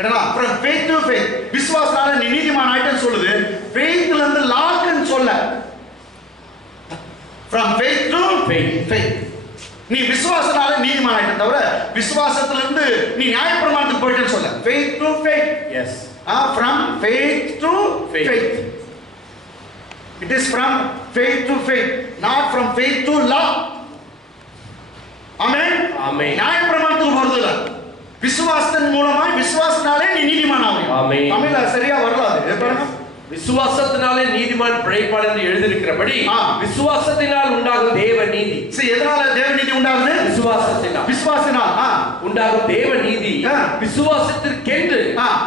என்னடா from faith to faith. விசுவாசத்தால நீ நீதிமான் ஆயிட்டேன்னு சொல்லுது. faithல இருந்து லாக்குன்னு சொல்ல. From faith to faith. நீ விசுவாசத்தால நீதிமான் ஆயிட்ட தவிர விசுவாசத்துல இருந்து நீ நியாயப்பிரமாணத்துக்கு போயிட்டேன்னு சொல்ல. faith to faith. Yes. From faith to faith. It is from faith to faith, not from faith to law. Amen. Amen. நியாயப்பிரமாணத்துக்கு போறதில்ல. விசுவாசத்தின் மூலமாய் விசுவாசத்தாலே நீ நீதிமான் ஆவீங்க. ஆமென். தமிழ்ல சரியா வரல அது. பாருங்க. விசுவாசத்தினாலே நீதிமான் பிழைப்பான் என்று எழுதியிருக்கிறபடி விசுவாசத்தினால் உண்டாகும் தேவ நீதி. சரி, எதனால தேவ நீதி உண்டாகுது? விசுவாசத்தினால் உண்டாகும் தேவ நீதி விசுவாசத்திற்கென்று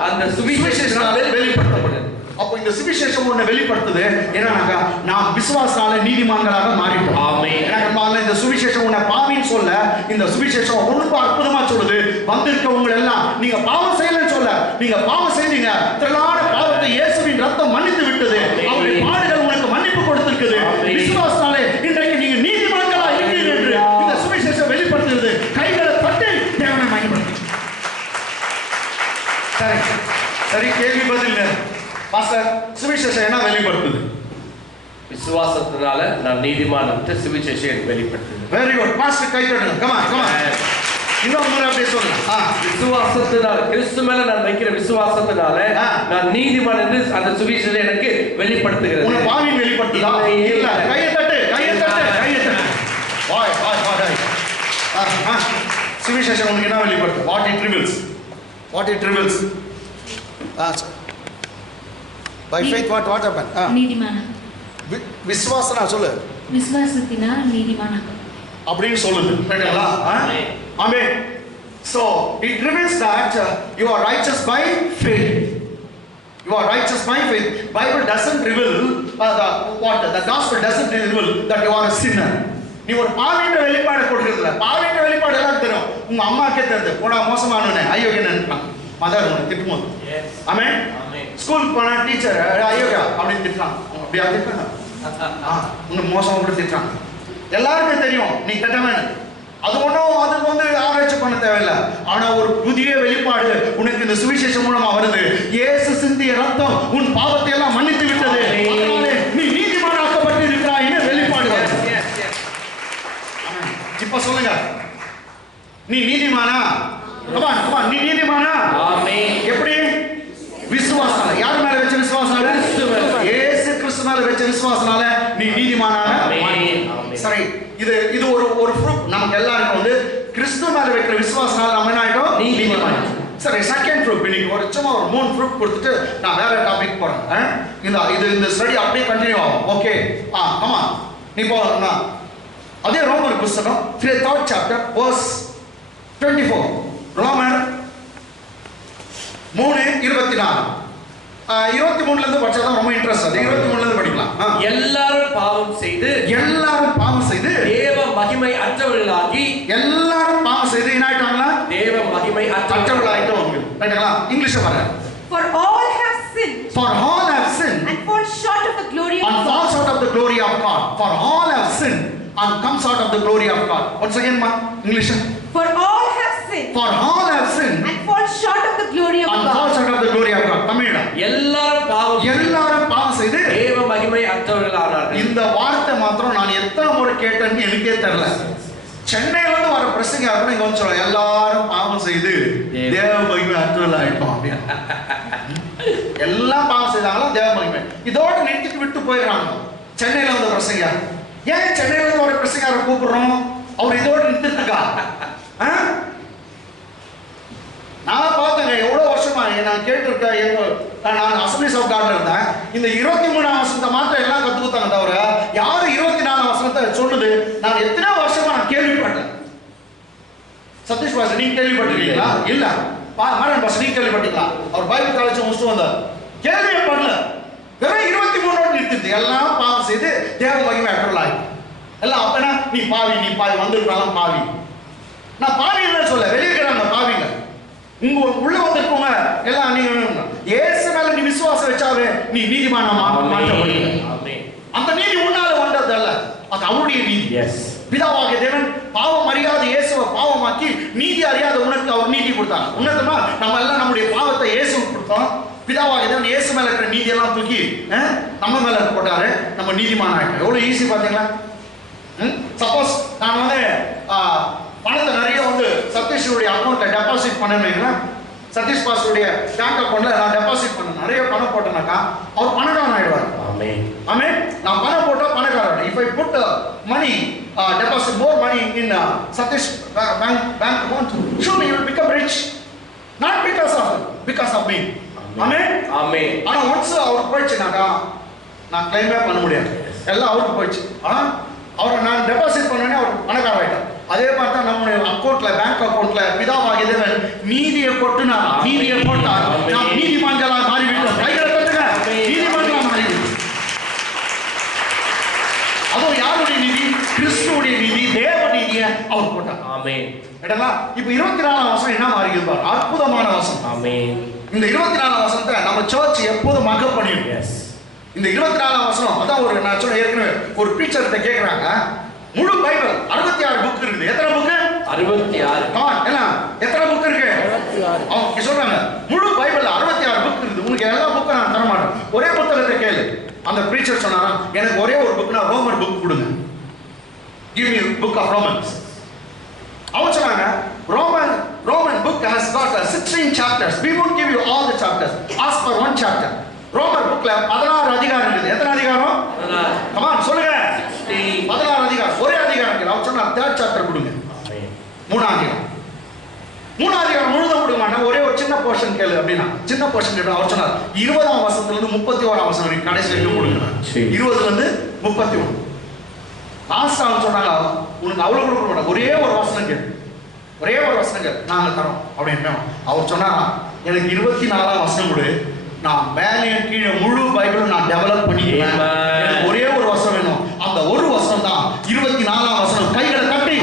அந்த சுவிசேஷத்தினாலே வெளிப்படுத்தப்படுது. அப்போ இந்த சுவிசேஷம் ஒண்ணு வெளிப்படுத்துது. என்னன்னாக்கா நாம் விசுவாசத்தால நீதிமான்களாக மாறிட்டோம். ஆமென். எனக்கு இந்த சுவிசேஷம் உன்னை பாவின்னு சொல்ல, இந்த சுவிசேஷம் ரொம்ப அற்புதமா சொல்லுது. வந்திருக்கவங்க எல்லாம் நீங்க பாவம் செய்யலன்னு சொல்ல, நீங்க பாவம் செய்தீங்க, திரளான பாவத்தை இயேசுவின் ரத்தம் மன்னித்து விட்டது, அவருடைய பாடுகள் உனக்கு மன்னிப்பு கொடுத்திருக்குது. விசுவாசத்தாலே இன்றைக்கு நீங்க நீதிமான்களா இருக்கிறீர்கள் என்று இந்த சுவிசேஷம் வெளிப்படுத்துகிறது. கைகளை தட்டி தேவனை மகிமைப்படுத்து. சரி, கேள்வி பதில் பாஸ்டர், சுவிசேஷம் என்ன வெளிப்படுத்துது? விசுவாசத்தினால நான் நீதிமான் என்று சுவிசேஷம் வெளிப்படுத்துது. வெரி குட் பாஸ்டர், கை தட்டுங்க. Come on. இன்னொரு முறை அப்படியே சொல்லுங்க. விசுவாசத்தினால கிறிஸ்து மேல நான் வைக்கிற விசுவாசத்தினால நான் நீதிமான் என்று அந்த சுவிசேஷம் எனக்கு வெளிப்படுத்துகிறது. உன்னை பாவின் வெளிப்படுத்துதா? இல்ல. கையை தட்டு. சுவிசேஷம் உங்களுக்கு என்ன வெளிப்படுத்து? What it reveals? By faith what happened? நீதிமானா. விசுவாசனா சொல்லு. விசுவாசத்தினால் நீதிமானா அப்படின்னு சொல்லுது. கேட்டீங்களா? ஆமென். So it reveals that you are righteous by faith. You are righteous by faith. Bible doesn't reveal the gospel doesn't reveal that you are a sinner. நீ ஒரு பாவின்ற வெளிப்பாடு கொடுக்கிறதுல, பாவின்ற வெளிப்பாடு எல்லாம் தெரியும். உங்க அம்மாக்கே தெரியுது. போடா மோசமானவனே, ஐயோக்கியன்னு நினைப்பாங்க. மதர் உன்னை திட்டும்போது. ஆமென். ஸ்கூலுக்கு போனா டீச்சர் ஐயோக்கியா அப்படின்னு திட்டுறாங்க. அப்படியா திட்டுறாங்க? உன்னை மோசமா கூட திட்டுறாங்க. எல்லாருமே தெரியும் நீ கெட்டவன். அது ஒன்றும் அதுக்கு வந்து ஆராய்ச்சி பண்ண தேவையில்லை. ஆனா ஒரு புதிய வெளிப்பாடு உனக்கு இந்த சுவிசேஷம் மூலமா வருது. இயேசு சிந்திய ரத்தம் உன் பாவத்தை எல்லாம் மன்னித்து விட்டது. நீ நீதிமானாக்கப்பட்டு இருக்கிறாய் என்று வெளிப்பாடு. இப்ப சொல்லுங்க, நீ நீதிமானா? நீ நீதிமானா? எப்படி? விசுவாசனால. யார் மேல வச்ச விசுவாசனால? இயேசு கிறிஸ்து மேல வச்ச விசுவாசனால நீ நீதிமானாக. சரி, இது ஒரு ப்ரூஃப் நமக்கு எல்லாருக்கும் வந்து கிறிஸ்து மேல வைக்கிற விசுவாசனால நம்ம என்ன ஆயிட்டோம்? நீதிமான். சரி, செகண்ட் ப்ரூஃப். இன்னைக்கு ஒரு 3 ப்ரூஃப் கொடுத்துட்டு நான் வேற டாபிக் போறேன். இந்த ஸ்டடி அப்படியே கண்டினியூ ஆகும். ஓகே, ஆமா, நீ போலாம். அதே ரோமர் புத்தகம் 3rd chapter verse 24. ரோமர் 3:24. 23ல இருந்து படிச்சா தான் ரொம்ப இன்ட்ரெஸ்ட். அது 23ல இருந்து படிக்கலாம். எல்லாரும் பாவம் செய்து தேவ மகிமை அற்றவர்களாகி எல்லாரும் பாவம் செய்து என்ன ஆயிட்டாங்களா? தேவ மகிமை அற்றவர்களாயிட்டோம். ரைட்டுங்களா? இங்கிலீஷ்ல பாருங்க. For all have sinned. For all have sinned. And fall short of the glory of God. And falls out of the glory of God. For all have sinned and comes out of the glory of God. Once again, ma, English. For all have sinned. For all have sinned. And fall short of the glory of God. And falls out of the glory of God. தமிழ்ல எல்லாரும் பாவம் செய்து தேவ மகிமை அற்றவர்களானார்கள். இந்த வார்த்தை மாத்திரம் நான் எத்தனை முறை கேட்டேன்னு எனக்கே தெரியல. சென்னையில இருந்து வர பிரசங்க இங்க வந்து சொல்ல எல்லாரும் பாவம் செய்து தேவ மகிமை அற்றவர்களாயிட்டோம் அப்படியே. எல்லாம் பாவம் செய்தாங்களா தேவ மகிமை இதோட நிறுத்திட்டு விட்டு போயிடுறாங்க. சென்னையில வந்து பிரசங்க ஏன் சென்னையில இருந்து வர பிரசங்க கூப்பிடுறோம்? அவர் இதோட நிறுத்திருக்கா? நான் பார்த்தேங்க எவ்வளவு வருஷமா நான் கேட்டிருக்கேன். நான் அசம்பிளிஸ் ஆஃப் காட்ல இருந்தேன். இந்த 23ஆம் வசனத்தை மாத்திரம் எல்லாம் கத்து கொடுத்தாங்க தவிர யாரு 24ஆம் வசனத்தை சொல்லுது நான் எத்தனை வருஷமா நான் கேள்விப்பட்டேன். சதீஷ் பாஸ் நீங்க கேள்விப்பட்டிருக்கீங்களா? இல்ல. மாறன் பாஸ் நீங்க கேள்விப்பட்டீங்களா? அவர் பைபிள் காலேஜ் முடிச்சுட்டு வந்தார். கேள்விப்படல. வெறும் 23ஓட நிறுத்திட்டு எல்லாம் பாவம் செய்து தேவ மகிமை அற்றவர்களாய் எல்லாம். அப்பனா நீ பாவி வந்திருக்கலாம் பாவி. நான் பாவி இல்லைன்னு சொல்ல வெளியே இருக்கிறாங்க பாவிங்க. உங்க உள்ள வந்திருக்கவங்க எல்லாம் நீங்க இயேசு மேல நீ விசுவாசம் வச்சாவே நீ நீதிமானா மாற்றப்படுவீங்க. அந்த நீதி உன்னால வந்தது அல்ல, அது அவருடைய நீதி. பிதாவாகிய தேவன் பாவம் அறியாத இயேசுவை பாவமாக்கி நீதி அறியாத உனக்கு அவர் நீதி கொடுத்தாங்க. உன்னதமா நம்ம எல்லாம் நம்முடைய பாவத்தை இயேசுவுக்கு கொடுத்தோம். பிதாவாகிய தேவன் இயேசு மேல இருக்கிற நீதி எல்லாம் தூக்கி நம்ம மேல போட்டாரு. நம்ம நீதிமான ஆயிட்டோம். எவ்வளவு ஈஸி பாத்தீங்களா? சப்போஸ் நான் வந்து பணத்தை நிறைய வந்து சதீஷுடைய அக்கௌண்ட்ல டெபாசிட் பண்ணணும்னா சதீஷ் பாஸ்டருடைய பேங்க் அக்கௌண்ட்ல நான் டெபாசிட் பண்ண நிறைய பணம் போட்டேனாக்கா அவர் பணக்காரன் ஆயிடுவார். ஆமென். நான் பணம் போட்டா பணக்காரன். If I put money deposit more money in Satish bank account, surely you will become rich. Not because of me. ஆமென். ஆனா once அவர் போயிடுச்சுனாக்கா நான் கிளைமே பண்ண முடியாது. எல்லாம் அவருக்கு போயிடுச்சு. அவரை நான் டெபாசிட் பண்ணனே அவர் பணக்காரன் ஆயிட்டார். அதே மாதிரி தான் நம்முடைய அக்கௌண்ட்ல பேங்க் அக்கௌண்ட்ல பிதாவாகிய தேவன் நீதியை போட்டுனா நீதியை போட்டார். நாம் நீதிமான்களா மாறிவிட்டோம். கைகளை தட்டுங்க. நீதிமான்களா மாறிவிட்டோம். அதுவும் யாருடைய நீதி? கிறிஸ்துவுடைய நீதி, தேவ நீதியை அவர் போட்டார். ஆமென். ஏடா இப்போ 24ஆம் வசனம் என்ன மாறி இருக்கு பாரு. அற்புதமான வசனம். ஆமென். இந்த 24ஆம் வசனத்தை நம்ம சர்ச் எப்போதும் மகப் பண்ணிடும். இந்த 24ஆம் வசனம் அதான் ஒரு நான் சொன்ன ஏற்கனவே ஒரு பிரீச்சர் கிட்ட கேக்குறாங்க. முழு பைபிள் 66 புக் இருக்குது. எத்தனை புக்? 66. எல்லாம் எத்தனை புக் இருக்கு? 66. அவங்க சொல்றாங்க முழு பைபிள் 66 புக் இருக்குது. உங்களுக்கு எல்லா புக்கும் நான் தர மாட்டேன். ஒரே புத்தகத்தை கேளு. அந்த பிரீச்சர் சொன்னாரா எனக்கு ஒரே ஒரு புக்னா ரோமர் புக் கொடுங்க. Give me book of Romans. அவங்க சொன்னாங்க Roman book has got 16 chapters. We won't give you all the chapters. Ask for one chapter. ரோமர் புக்ல 16 அதிகாரம் இருக்குது. எத்தனை அதிகாரம்? 16. come on சொல்லுங்க. 16 அதிகாரம். ஒரே அதிகாரம் இருக்கு. அவங்க சொன்னா third chapter கொடுங்க. மூணாம் அதிகாரம் முழுதும் கொடுக்க மாட்டேன். ஒரே ஒரு சின்ன போர்ஷன் கேளு அப்படின்னா சின்ன போர்ஷன் கேட்டு அவர் சொன்னார் 20ஆம் வசனத்துல இருந்து 31ஆம் வசனம் வரைக்கும் கடைசி வரைக்கும் கொடுங்க. 20ல இருந்து 31. லாஸ்ட் அவங்க சொன்னாங்க உனக்கு அவ்வளவு கொடுக்க மாட்டேன். ஒரே ஒரு வசனம் கேளு நாங்க தரோம் அப்படின்னு. அவர் சொன்னாரா எனக்கு 24ஆம் வசனம் கொடு. நான் மேலே கீழே முழு பைபிள் நான் டெவலப் பண்ணிக்கிறேன். எனக்கு ஒரே ஒரு வசனம் வேணும். அந்த ஒரு வசனம் தான் 24ஆம் வசனம். கைகளை தட்டி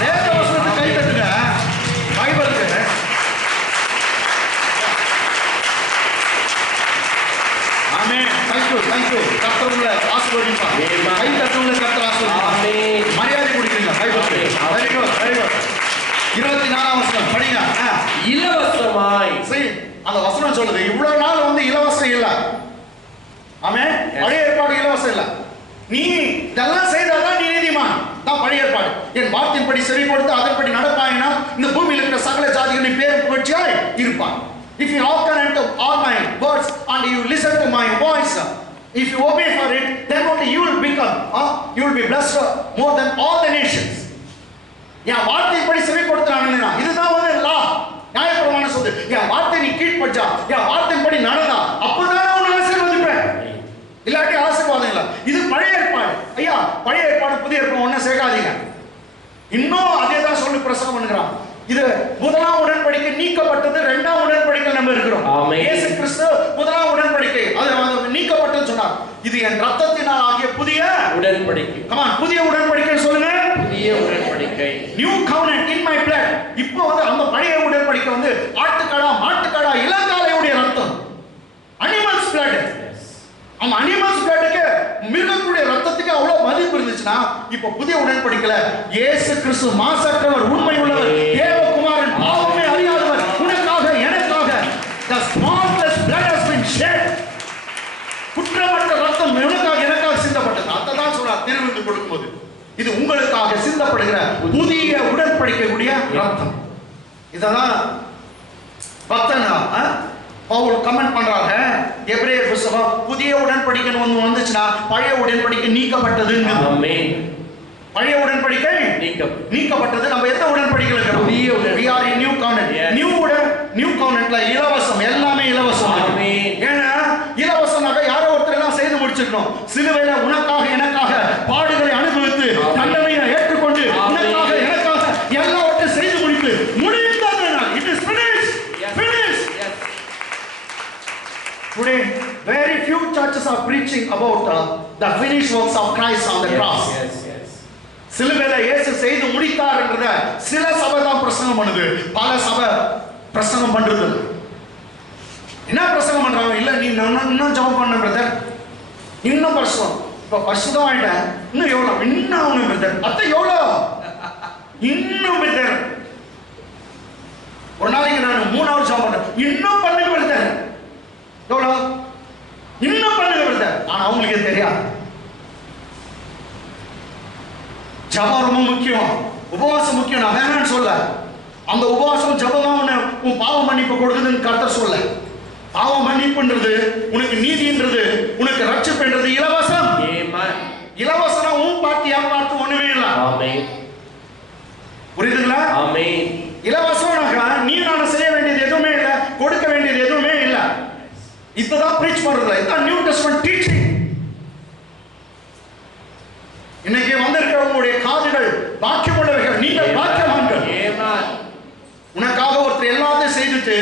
வேத வசனத்தை கை தட்டுங்க. பைபிளுக்கு ஆமென். தேங்க்யூ கர்த்தருடைய ஆசீர்வாதம். கை தட்டுங்க. கர்த்தர் ஆசீர்வாதம். மரியாதை கொடுக்கிறீங்க பைபிளுக்கு. Very good. 24ஆம் வசனம் படிங்க. இலவசமாய் சரி அந்த வசனம் சொல்லுது இவ்வளவு நாள் வந்து இலவசம் இல்ல. ஆமென். பழைய ஏற்பாடு இலவசம் இல்ல. நீ இதெல்லாம் செய்தாதான் நீ நீதிமான் தான் பழைய ஏற்பாடு. என் வார்த்தையின்படி செவி கொடுத்து அதன்படி நடப்பாயினா இந்த பூமியில் இருக்கிற சகல ஜாதிகளின் பேர் புகழ்ச்சியாய் இருப்பான். If you hearken unto all my words and you listen to my voice, if you obey for it, then only you will be blessed more than all the nations. என் வார்த்தையின்படி செவி கொடுத்தானா இதுதான் வந்து லா நியாயப்பிரமாணம் சொல்லுது. என் வார்த்தை நீ கீழ்ப்படிச்சா என் வார்த்தையின்படி நடந்தா அப்பதான் உன்னை ஆசீர்வதிப்பேன். இல்லாட்டி ஆசீர்வாதம் இல்லை. இது பழைய ஏற்பாடு. ஐயா பழைய ஏற்பாடு புதிய ஏற்பாடு ஒன்னும் சேர்க்காதீங்க. இது முதலாம் உடன்படிக்கை நீக்கப்பட்டது, இரண்டாம் உடன்படிக்கை நம்ம இருக்கிறோம். இயேசு கிறிஸ்து முதலாம் உடன்படிக்கை அது நீக்கப்பட்டது சொன்னார். இது என் ரத்தத்தினால் ஆகிய புதிய உடன்படிக்கை. கமான், புதிய உடன்படிக்கை சொல்லுங்க. புதிய உடன்படிக்கை, நியூ கவெனன்ட் இன் மை பிளட். இப்போ வந்து அந்த பழைய உடன்படிக்கை வந்து ஆட்டுக்கடா, மாட்டுக்கடா, இளங்காளையுடைய ரத்தம், அனிமல்ஸ் பிளட். அந்த அனிமல்ஸ் பிளட்க்கு, மிருகங்களுடைய ரத்தத்துக்கு அவ்வளவு மதிப்பு இருந்துச்சுன்னா, இப்போ புதிய உடன்படிக்கையில இயேசு கிறிஸ்து மாசற்றவர், உண்மை உள்ளவர், தேவகுமாரன், பாவமே அறியாதவர், உனக்காக எனக்காக the spotless blood has been shed. குற்றமற்ற ரத்தம் உனக்காக எனக்காக சிந்தப்பட்டது. அதான் சொல்றார் திருவிருந்து கொடுக்கும்போது, இது உங்களுக்காக சிந்தப்படுகிற புதிய உடன்படிக்கையுடைய ரத்தம். இதெல்லாம் பக்தனா பவுல் கமெண்ட் பண்றாங்க. எபிரேயர் புத்தகம் புதிய உடன்படிக்கை ஒன்று வந்துச்சுன்னா பழைய உடன்படிக்கை நீக்கப்பட்டது. பழைய உடன்படிக்கை நீக்கப்பட்டது. நம்ம எந்த உடன்படிக்கையில் இருக்கிறோம்? we are in new covenant. New covenantல இலவசம், எல்லாமே இலவசம். ஏன்னா இலவசமாக யாரோ ஒருத்தர் எல்லாம் செய்து முடிச்சிருக்கணும். சிலுவையில உனக்காக எனக்காக பாடுகளை அனுபவித்து தண்டனையை ஏற்றுக்கொண்டு உனக்காக எனக்காக எல்லாவற்றையும் செய்து முடித்து முடிந்தது. it is finished. finished. Today very few churches are preaching about the finished works of Christ on the cross. சிலுவையில இயேசு செய்து முடித்தார் என்கிறத சில சபை தான் பிரசங்கம் பண்ணுது, பல சபை பிரசங்கம் பண்றது. என்ன பிரசங்கம் பண்றாங்க? இல்ல நீ இன்னும் ஜெபம் பண்ண பிரதர், இன்னும் பரிசுத்தம், இப்ப பரிசுத்தம் ஆயிட்டேன், இன்னும் எவ்வளவு, இன்னும் ஆகணும் பிரதர், அத்த எவ்வளவு, இன்னும் பிரதர், ஒரு நாளைக்கு நான் 3 hours ஜெபம் பண்றேன், இன்னும் பண்ணுங்க பிரதர், எவ்வளவு, இன்னும் பண்ணுங்க பிரதர். ஆனா அவங்களுக்கு தெரியாது ஜெபம் ரொம்ப முக்கியம், உபவாசம் முக்கியம். நான் வேணான்னு சொல்ல, அந்த உபவாசம் ஜெபம் உன் பாவ மன்னிப்பு கொடுக்குதுன்னு கர்த்தர் சொல்ல. பாவ மன்னிப்புன்றது, உனக்கு நீதின்றது, உனக்கு ரட்சிப்புன்றது இலவசம். இலவசம் உன் பார்த்து என் பார்த்து ஒண்ணுமே இல்லை. புரியுதுங்களா? இலவசம் நீ நான் செய்ய வேண்டியது எதுவுமே இல்லை, கொடுக்க வேண்டியது எதுவுமே இல்லை. இப்பதான் பிரீச் பண்றது, இதுதான் நியூ டெஸ்டமென்ட் டீச்சிங். இன்னைக்கு வந்திருக்கிற உங்களுடைய காதுகள் பாக்கியம் உள்ளவர்கள், நீங்கள் பாக்கியவான்கள். உனக்காக ஒருத்தர் எல்லாத்தையும் செய்துட்டு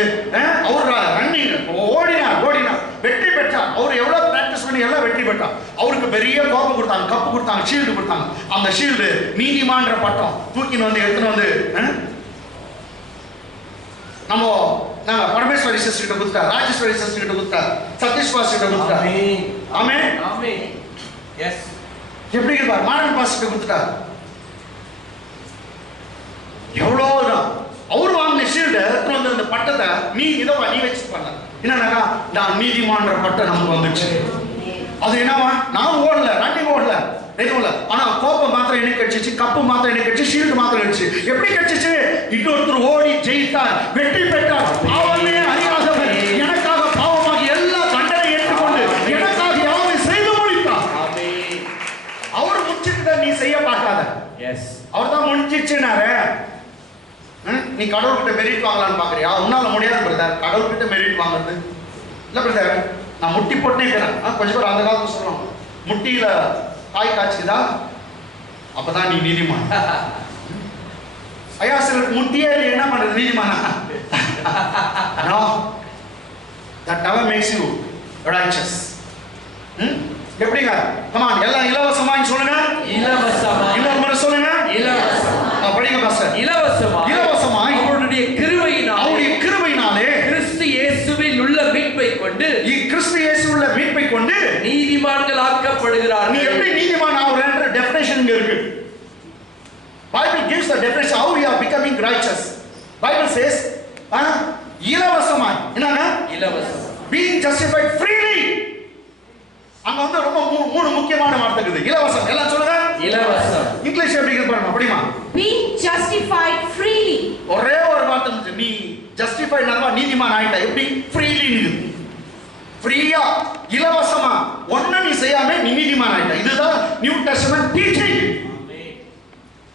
அவர் ரன்னிங் ஓடினார், வெற்றி பெற்றார். அவர் எவ்வளவு பிராக்டிஸ் பண்ணி எல்லாம் வெற்றி பெற்றார். அவருக்கு பெரிய கோபம் கொடுத்தாங்க, கப்பு கொடுத்தாங்க, ஷீல்டு கொடுத்தாங்க. அந்த ஷீல்டு நீதிமான்ற பட்டம் தூக்கின்னு வந்து எடுத்துன்னு வந்து நாங்க பரமேஸ்வரி சிஸ்டர் கிட்ட கொடுத்தார், ராஜேஸ்வரி சிஸ்டர் கிட்ட கொடுத்தார், சதீஷ் பாஸ்டர் கிட்ட கொடுத்தார். ஆமென் ஆமென். எஸ். எப்படி இருப்பார்? மாரன் பாஸ்டர் கொடுத்துட்டார். எவ்வளவுதான் அவர் வாங்கின ஷீல்டு எடுத்து வந்து அந்த பட்டத்தை நீ இதவா நீ வச்சு பண்ண என்னன்னாக்கா, நான் நீதிமான்ற பட்டம் நமக்கு வந்துச்சு. அது என்னவா, நான் ஓடல, ரன்னிங் ஓடல, எதுவும் இல்லை. ஆனா கோப்பம் மாத்திரம் எனக்கு கிடைச்சிச்சு, கப்பு மாத்திரம் எனக்கு கிடைச்சு, ஷீல்டு மாத்திரம் கிடைச்சு. எப்படி கிடைச்சிச்சு? இன்னொருத்தர் ஓடி ஜெயித்தார், வெற்றி பெற்றார். பாவமே அறியாதவர் எனக்காக பாவமாகி எல்லா தண்டனை ஏற்றுக்கொண்டு எனக்காக யாவை செய்து முடித்தார். அவர் முடிச்சுட்டு நீ செய்ய பார்க்காத. அவர் தான் முடிச்சிச்சுனாரு. நீ கடவுள்கிட்ட மெரிட் வாங்கலான்னு பாக்குறியா? உன்னால முடியாது பிரதர், கடவுள்கிட்ட மெரிட் வாங்குறது இல்ல பிரதர். நான் முட்டி போட்டே இருக்கிறேன். கொஞ்சம் பேர் அந்த காலத்துல சொல்லுவாங்க, முட்டியில காய் காய்ச்சிதா அப்பதான் நீ நீதிமான். ஐயா சிலருக்கு முட்டியே என்ன பண்றது நீதிமானா? No, that never makes you righteous. எப்படிங்க? come on, எல்லாம் இலவசமாய் சொல்லுங்க. இலவசமாய். இன்னொரு முறை சொல்லுங்க. இலவசமாய். படிங்க பாஸ்டர். இலவசமாய். இலவசமாய் அவருடைய கிருபையினாலே கிறிஸ்து இயேசுவில் உள்ள மீட்பை கொண்டு கிறிஸ்து இயேசுவில் உள்ள மீட்பை கொண்டு நீதிமான்கள் ஆக்கப்படுகிறார்கள். நீ எப்படி நீதிமான் ஆகுறன்ற டெஃபினிஷன் இங்க இருக்கு. Bible gives the definition how we are becoming righteous. Bible says இலவசமாய். என்னங்க? இலவசம். being justified freely. அங்க வந்து ரொம்ப 3 முக்கியமான வார்த்தை இருக்குது. இலவசம். எல்லாம் சொல்லுங்க. இலவசம். இங்கிலீஷ் எப்படி இருக்கு பாருங்க. அப்படிமா? being justified freely. ஒரே ஒரு வார்த்தை வந்து நீ ஜஸ்டிஃபைட் ஆனவா நீதிமான் ஆயிட்ட. எப்படி? freely. ஃப்ரீயா, இலவசமா, ஒண்ணு நீ செய்யாம நீ நீதிமான் ஆயிட்ட. இதுதான் new testament teaching.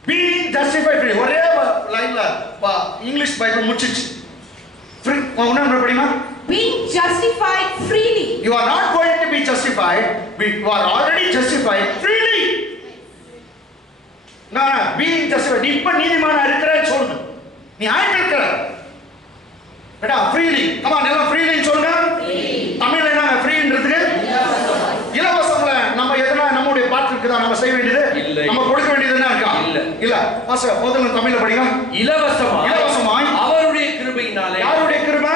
being justified freely. ஒரே லைன்ல இங்கிலீஷ் பைபிள் முடிச்சிச்சு. ஃப்ரீ ஒண்ணு படிமா? being justified freely. You are not going to be justified, you are already justified freely. being justified. இப்ப நீதிமானா இருக்கறேன்னு சொல்லுங்க. நீ ஆயிட்டு இருக்கிற. ஏடா ஃப்ரீலி, கமா எல்லாம் ஃப்ரீலி சொல்லுங்க. தமிழ்ல என்ன ஃப்ரீன்றதுக்கு? இலவசம்ல நம்ம எதனா நம்மளுடைய பார்ட் இருக்குதா நம்ம செய்ய வேண்டியது? நம்ம கொடுக்க வேண்டியது என்ன இருக்கா? இல்ல. பாஸ்டர் முதல்ல தமிழ்ல படிங்க. இலவசமாய் அவருடைய கிருபையினாலே. யாருடைய கிருபை?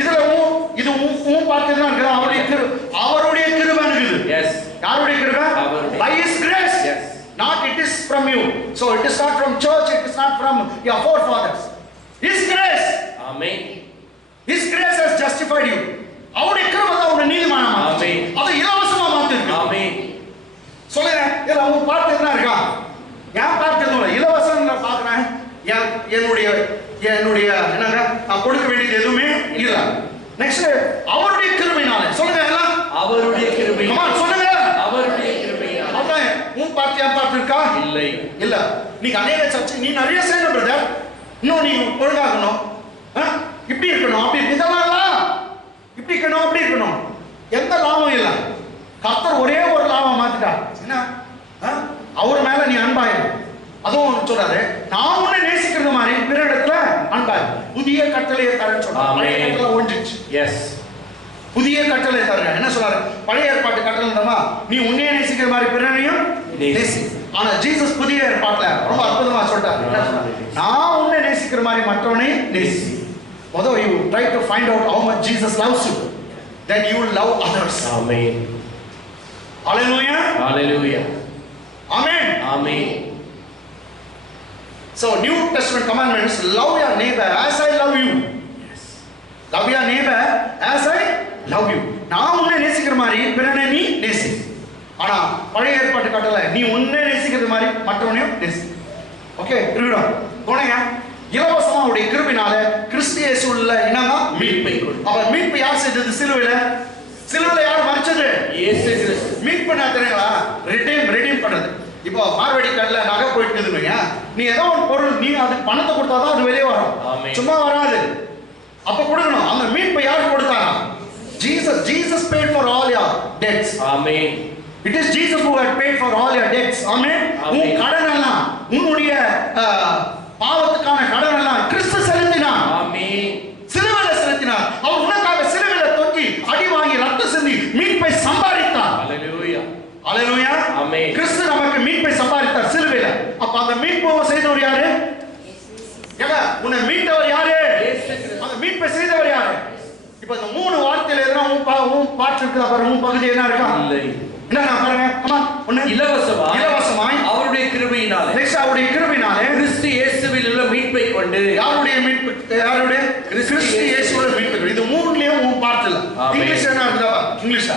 இதுல இது பார்ட் என்ன இருக்குதா? அவருடைய கிருபை இருக்குது. எஸ். யாருடைய கிருபை? by his grace. Yes. Not it is from you. So it is not from church, it is not from your forefathers. His grace. Amen. His grace has justified you. அவருடைய கிருபை தான் உன்னை நீதிமானா மாத்துது. அது இலவசமா மாத்துது. ஆமென். சொல்லுங்க, இதுல உங்க பார்ட் என்ன இருக்கா? ஏன் பார்ட் எதுவும் இல்லை, இலவசம் நான் பார்க்கிறேன். என்னுடைய என்னங்க நான் கொடுக்க வேண்டியது எதுவுமே இல்ல. நெக்ஸ்ட் அவருடைய கிருபையினால. சொல்லுங்க எல்லாம் அவருடைய கிருபை. சொல்லுங்க அவருடைய கிருபையினால. அதான் உன் பார்ட் ஏன் பார்ட் இருக்கா? இல்ல. நீ அநேக சர்ச்சை நீ நிறைய செய்யணும் பிரதர். இன்னும் நீ ஒழுங்காகணும், இப்படி இருக்கணும், அப்படி இதெல்லாம் இப்படி இருக்கணும், அப்படி இருக்கணும். எந்த லாபம் இல்லை. கர்த்தர் ஒரே ஒரு லாபம் மாத்திட்டா என்ன? அவர் மேல நீ அன்பாயிரு. அதுவும் சொல்றாரு, நான் உன்னை நேசிக்கிறது மாதிரி பிற இடத்துல அன்பாயிரு. புதிய கட்டளையை தரேன்னு சொல்றாரு. பழைய கட்டளை ஒழிஞ்சிச்சு. எஸ். புதிய கட்டளை தரேன். என்ன சொல்றாரு? பழைய ஏற்பாட்டு கட்டளை நீ உன்னையே நேசிக்கிற மாதிரி பிறனையும் நேசி. ஆனா ஜீசஸ் புதிய ஏற்பாட்டுல ரொம்ப அற்புதமா சொல்றாரு. என்ன சொல்றாரு? நான் உன்னை நேசிக்கிற மாதிரி மற்றவனை நேசி. Although you try to find out how much Jesus loves you, then you will love others. Amen. Hallelujah. Hallelujah. Amen. Amen. So New Testament commandments, love your neighbor as I love you. Yes. Love your neighbor as I love you. நான் உன்னை நேசிக்கிற மாதிரி பிறனை நீ நேசி. ஆனா பழைய ஏற்பாட்டு கட்டளை நீ உன்னை நேசிக்கிறது மாதிரி மற்றவனையும் நேசி. ஓகே, இருக்கட்டும். போனீங்க இலவசமா அவருடைய கிருபையினால கிறிஸ்து இயேசுவுல என்னன்னா மீட்பை கொடு. அவர் மீட்பை யார் செய்தது? சிலுவையில யார் மரிச்சது? இயேசு கிறிஸ்து. மீட்பு என்ன தெரியுங்களா? ரெடீம் பண்றது. இப்போ மார்வடி கடையில நகை போயிட்டுதுங்க, நீ ஏதோ ஒரு பொருள் நீ அது பணத்தை கொடுத்தாதான் அது வெளியே வரும், சும்மா வராது. அப்ப கொடுக்கணும். அந்த மீட்பை யார் கொடுத்தாங்க? Jesus paid for all your debts. Amen. It is Jesus who had paid for all your debts. Amen. உன் கடன் எல்லாம், உன்னுடைய பாவத்துக்கான கடன் எல்லாம் கிறிஸ்து செலுத்தினார். ஆமென். சிலுவையில செலுத்தினார். அவர் உனக்காக சிலுவையில தொங்கி அடி வாங்கி ரத்தம் சிந்தி மீட்பை சம்பாதித்தார். ஹalleluya. ஹalleluya. ஆமென். கிறிஸ்து நமக்கு மீட்பை சம்பாதித்தார் சிலுவையில. அப்ப அந்த மீட்பை செய்தவர் யாரு? ஏங்க உன்னை மீட்டவர் யாரு? இயேசு கிறிஸ்து. அந்த மீட்பை செய்தவர் யாரு? இப்போ இந்த மூணு வார்த்தையில எதுனா உன் பாட்டு இருக்குதா பாருங்க, உன் பகுதி என்ன இருக்கா? இல்லை. என்ன பாருங்க, come on. ஒண்ணு இலவசமாய் அவருடைய கிருபையினாலே. நெக்ஸ்ட் அவருடைய கிருபையினாலே கிறிஸ்து இயேசுவில் உள்ள மீட்பை கொண்டு. யாருடைய மீட்பு? யாருடைய? கிறிஸ்து இயேசுவில் மீட்பை. இது மூணுலயும் உன் பாட்டு இல்ல. இங்கிலீஷ் என்ன இருக்குதா? இங்கிலீஷா?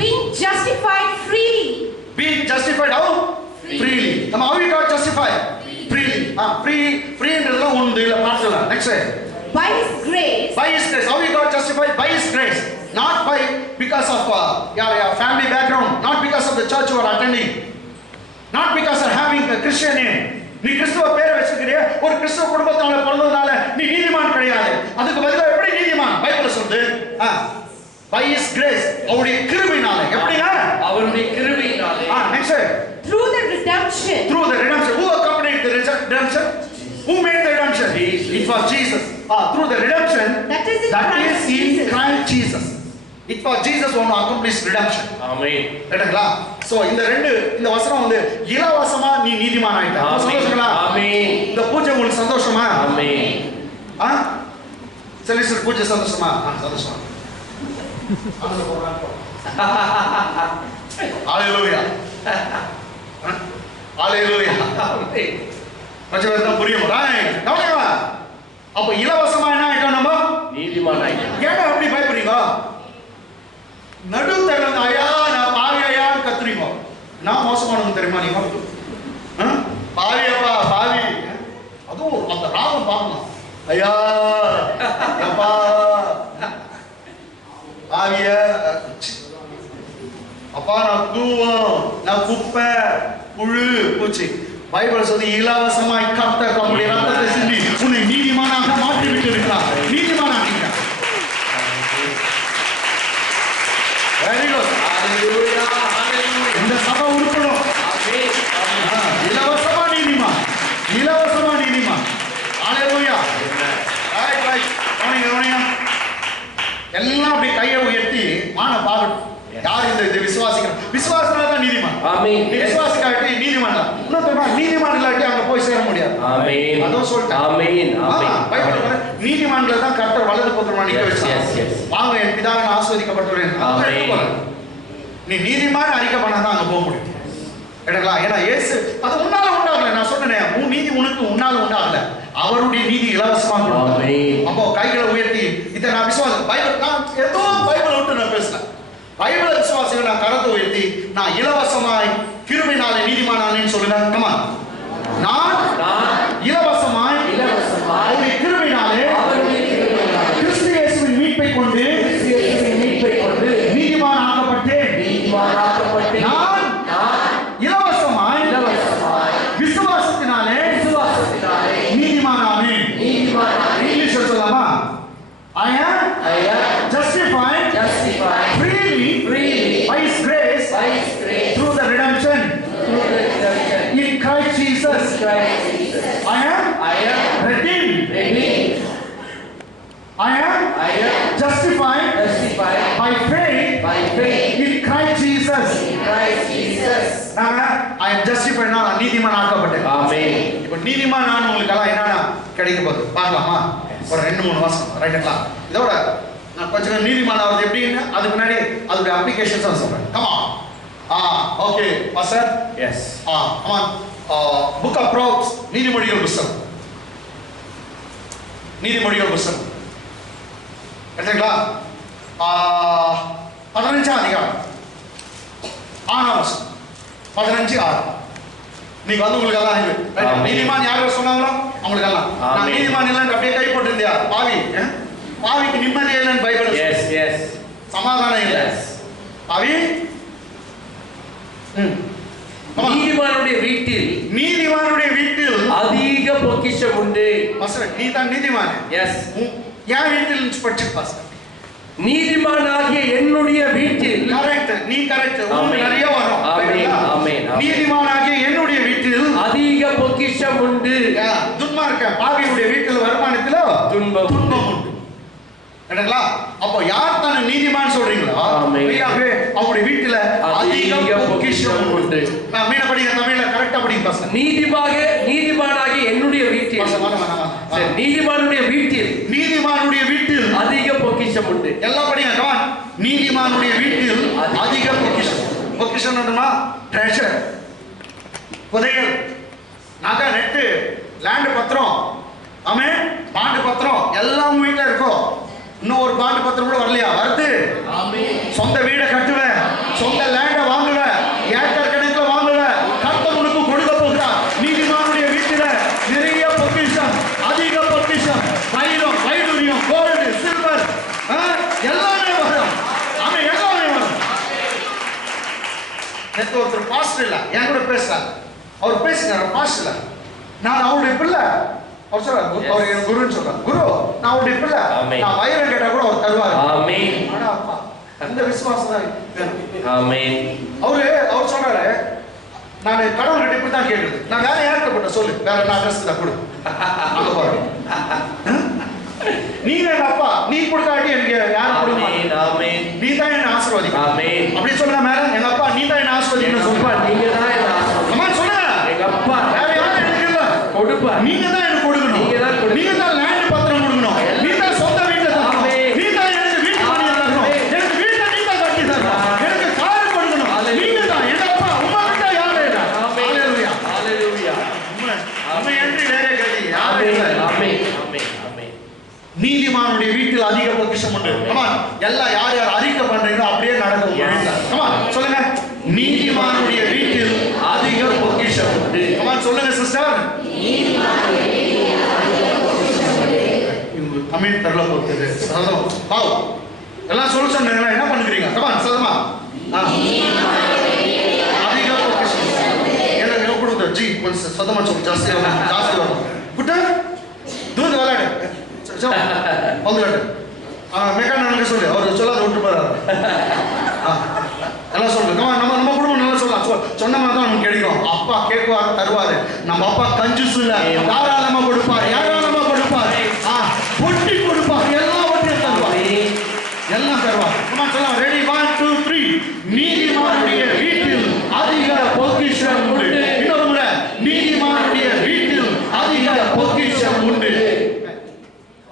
Being justified freely. Being justified how? Freely. நம்ம how we got justified? Freely. ஃப்ரீன்றதுல ஒன்று இல்ல பாட்டு இல்ல. Next by his grace. By his grace. How we got justified? By his grace. Not by because of your family background, not because of the church you are attending, not because of having a Christian name. நீ கிறிஸ்துவ பேரை வச்சிருக்கிறிய, ஒரு கிறிஸ்துவ குடும்பத்தால பிறந்ததால நீ நீதிமான் கிடையாது. அதுக்கு பதிலா எப்படி நீதிமான்? பைபிள் சொல்லுது, by his grace. அவருடைய கிருபையினால. எப்படிங்க? அவருடைய கிருபையினால. Next through the redemption. Through the redemption. Who accompanied the redemption? Who made the redemption? It was Jesus. Through the redemption that is in Christ Jesus. It was Jesus who accomplished redemption. Amen. கேட்டீங்களா? So இந்த வசனம் வந்து இலவசமா நீ நீதிமான் ஆயிட்ட. சந்தோஷங்களா? ஆமென். இந்த பூஜை உங்களுக்கு சந்தோஷமா? ஆமென். செலிஸ்டர் பூஜை சந்தோஷமா? சந்தோஷமா. ஹalleluya. ஹalleluya. கொஞ்சம் புரியுமா? ரைட். கவனிங்க. அப்ப இலவசமா என்ன ஆயிட்டோம்? நம்ம நீதிமான் ஆயிட்டோம். ஏன் அப்படி பயப்படுறீங்க? நடு தரங்க ஐயா நான் பாவியா கத்துறீங்க. நான் மோசமானவங்க தெரியுமா நீங்க? பாவியப்பா பாவி. அதுவும் அந்த ராகம் பார்க்கணும். ஐயா அப்பா பாவிய அப்பா நான் தூவம், நான் குப்பை, புழு, பூச்சி. பைபிள் சொல்லி இலவசமாய் கர்த்தர் தம்முடைய ரத்தத்தை சிந்தி உன்னை நீதிமானாக மாற்றி விட்டு இருக்கிறார். நீதிமானாக. Very good. ஹalleluya. இந்த சபை உருப்படும். இலவசமா நீதிமான். ஹalleluya. எல்லாம் அப்படி கையை உயர்த்தி வான பாக்கட்டும். யார் இந்த விசுவாசிக்கிறோம்? விசுவாசனால தான் நீதிமான். ஆமென். விசுவாசிக்காட்டி நீதிமான் தான். இன்னும் தெரியுமா, நீதிமான் இல்லாட்டி அங்க போய் சேர முடியாது. ஆமென். அதுவும் சொல்லிட்டேன். ஆமென். ஆமென். பைபிள்ல நீதிமான்ல தான் கர்த்தர் வலது பக்கமா நிக்க வச்சார். வாங்க என் பிதாவின் ஆசீர்வதிக்கப்பட்டவரே. ஆமென். நீ நீதிமான் அறிக்கை பண்ணாதான் அங்க போக முடியும். எடுங்களா? ஏன்னா இயேசு அது உன்னால உண்டாகல. நான் சொன்னேன், உன் நீதி உனக்கு உன்னால உண்டாகல, அவருடைய நீதி இலவசமா கொடுத்தார். அப்போ கைகளை உயர்த்தி இதை நான் விசுவாசம் பைபிள், நான் ஏதோ பைபிள் விட்டு நான் பேசுறேன். பைபிள் விசுவாசிகள் நான் கரத்தை உயர்த்தி நான் இலவசமாய் கிருபையினாலே நீதிமானானேன்னு சொல்லுங்க. கமா, நான் இலவசமாய் அவருடைய கிருபையினாலே கிறிஸ்து இயேசுவின் மீட்பை கொண்டு நீதிமான் ஆக்கப்பட்டேன். நான் இலவசமாய் விசுவாசத்தினாலே நீதிமானானேன். இங்கிலீஷ்ல சொல்லலாமா? I am justified freely by His grace through the redemption in Christ Jesus. I am redeemed. I am justified by faith in Christ Jesus. I am justified now. நீதிமான் ஆக்கப்பட்டேன். ஆமென். இப்போ நீதிமான் நான் உங்களுக்கு எல்லாம் என்னன்னா கிடைக்க போகுது பார்க்கலாமா? ஒரு 2-3 வருஷம் ரைட்டுங்களா? இதோட நான் கொஞ்சம் நீதிமான் ஆகிறது எப்படின்னு அதுக்கு முன்னாடி அதோட அப்ளிகேஷன்ஸ் நான் சொல்றேன். கமா, ஓகே பாஸ்டர். எஸ். கமா, புக் ஆஃப் ப்ரோப்ஸ், நீதிமொழிகள் புத்தகம். நீதிமொழிகள் புத்தகம் எடுத்துங்களா? 15ஆம் அதிகாரம் 6ஆம் வசனம். 15:6. நீங்க வந்து உங்களுக்கு எல்லாம் இது நீதிமான் யாரும் சொன்னாங்களோ அவங்களுக்கு எல்லாம் நான் நீதிமான் இல்லைன்னு அப்படியே கை போட்டிருந்தியா? பாவி, பாவிக்கு நிம்மதி இல்லைன்னு பைபிள். S S. சமாதானம் இல்லை. பாவி நீதிமானுடைய வீட்டில் அதிக பொக்கிஷம் உண்டு. பாஸ்டர் நீ தான் நீதிமான். எஸ். என் வீட்டில் படிச்சு பாஸ்டர். நீதிமானாகிய என்னுடைய வீட்டில். கரெக்ட், நீ கரெக்ட். உங்களுக்கு நிறைய வரும். ஆமென். ஆமென். நீதிமானாகிய என்னுடைய வீட்டில் அதிக பொக்கிஷம் உண்டு. துன்மார்க்க பாவியுடைய வீட்டில் வருமானத்தில் துன்பம் உண்டு. என்னங்களா? அப்போ யார் தான நீதிமான் சொல்றீங்களோ அவருடைய வீட்டில் அதிக பொக்கிஷம் உண்டு. நான் மீன படிங்க, தமிழ்ல கரெக்டா படிங்க பாஸ்டர். நீதிமானாகிய என்னுடைய வீட்டில். நீதிமானுடைய வீட்டில் அதிக பொக்கிஷம் உண்டு. எல்லாம் படிங்க. கமான். நீதிமானுடைய வீட்டில் அதிக பொக்கிஷம். பொக்கிஷம் என்னன்னா ட்ரெஷர், புதையல், நகை, நெட்டு, லேண்ட் பத்திரம், ஆமே பாண்டு பத்திரம் எல்லாம் வீட்டில் இருக்கும். இன்னும் ஒரு பாண்டு பத்திரம் கூட வரலையா? வருது. சொந்த வீடை கட்டுவேன், சொந்த லேண்டை வாங்குவேன், ஏக்கர் கணக்கில் வாங்குவேன். கர்த்தர் உனக்கு கொடுக்க போகிறார். நீதிமானுடைய வீட்டில் நிறைய பொக்கிஷம், அதிக பொக்கிஷம், வைடூரியம், கோல்டு, சில்வர் எல்லாமே வரும். அவன் எல்லாமே வரும். நேற்று ஒருத்தர் பாஸ்டர் இல்ல என் கூட பேசுறாரு. அவர் பேசுகிறார் பாஸ்டர். நான் அவருடைய பிள்ளை. அவர் சொல்றாரு, அவர் என் குருன்னு சொல்றாரு. குரு, நான் அவருடைய பிள்ளை. நான் வயிறு கேட்டா கூட அவர் தருவார். ஆனா அப்பா அந்த விசுவாசம் தான் வேணும். ஆமென். அவர் சொல்றாரு, நான் கடவுள்கிட்ட இப்படி தான் கேட்குறது. நான் வேற யார்கிட்ட போட்ட சொல்லு, வேற நான் அட்ரஸ் தான் கொடு. அங்க பாரு, நீ என் அப்பா, நீ கொடுக்காட்டி எனக்கு யாரும் கொடுக்க மாட்டாங்க. நீ தான் என்ன ஆசீர்வதிக்க. அப்படி சொல்லுங்க மேல, எங்க அப்பா நீ தான் என்ன ஆசீர்வதிக்கணும் சொல்லுப்பா. நீங்க தான் என்ன ஆசீர்வதிக்கணும் சொல்லுங்க. எங்க அப்பா வேற யாரும் எனக்கு இல்ல கொடுப்பா. நீங்க தான் எனக்கு கொடுக்கணும். நீங்க தான் லேண்ட் பத்திரம் கொடுக்கணும். நீ தான் சொந்த வீட்டை தரணும். நீ தான் எனக்கு வீட்டு பண்ணி தரணும். எனக்கு வீட்டை நீ தான் கட்டி தரணும். எனக்கு கார் கொடுக்கணும். நீங்க தான் எங்க அப்பா. உங்ககிட்ட யாரும் இல்ல. ஹalleluya ஹalleluya. உண்மை என்று வேற கதி யாரும் இல்ல. ஆமென் ஆமென் ஆமென். நீதிமானுடைய வீட்டில் அதிக பொக்கிஷம் உண்டு. கமான், எல்லாம் யார் யார் அறிக்கை பண்றீங்களோ அப்படியே நடக்கும். கமான் சொல்லுங்க, நீதிமானுடைய வீட்டில் அதிக பொக்கிஷம் உண்டு. கமான் சொல்லுங்க சிஸ்டர். தமிழ் தரல போகுது. சதம் பாவ் எல்லாம் சொல்ல சொன்னீங்களா? என்ன பண்ணுறீங்க? கமான் சதமா அதிக பொக்கிஷம் என்ன கொடுங்க ஜி. கொஞ்சம் சதமா சொல்லு. ஜாஸ்தி வரும். குட்டா தூது விளையாடு வந்துட்டு மெக்கானிக் சொல்லு. அவர் சொல்லாத விட்டு போறாரு. எல்லாம் சொல்லுங்க. நம்ம குடும்பம் நல்லா சொல்லலாம். சொன்ன மாதிரி தான் நமக்கு கிடைக்கும். அப்பா கேட்குவார், தருவாரு. நம்ம அப்பா கஞ்சுஸ் இல்ல, தாராளமா கொடுப்பார், ஏராளமா கொடுப்பார், பொட்டி கொடுப்பார், எல்லாவற்றையும் தருவார். நீதிமானுடைய வீட்டில் அதிக பொக்கிஷம் உண்டு. இன்னொரு முறை, நீதிமானுடைய வீட்டில் அதிக பொக்கிஷம் உண்டு.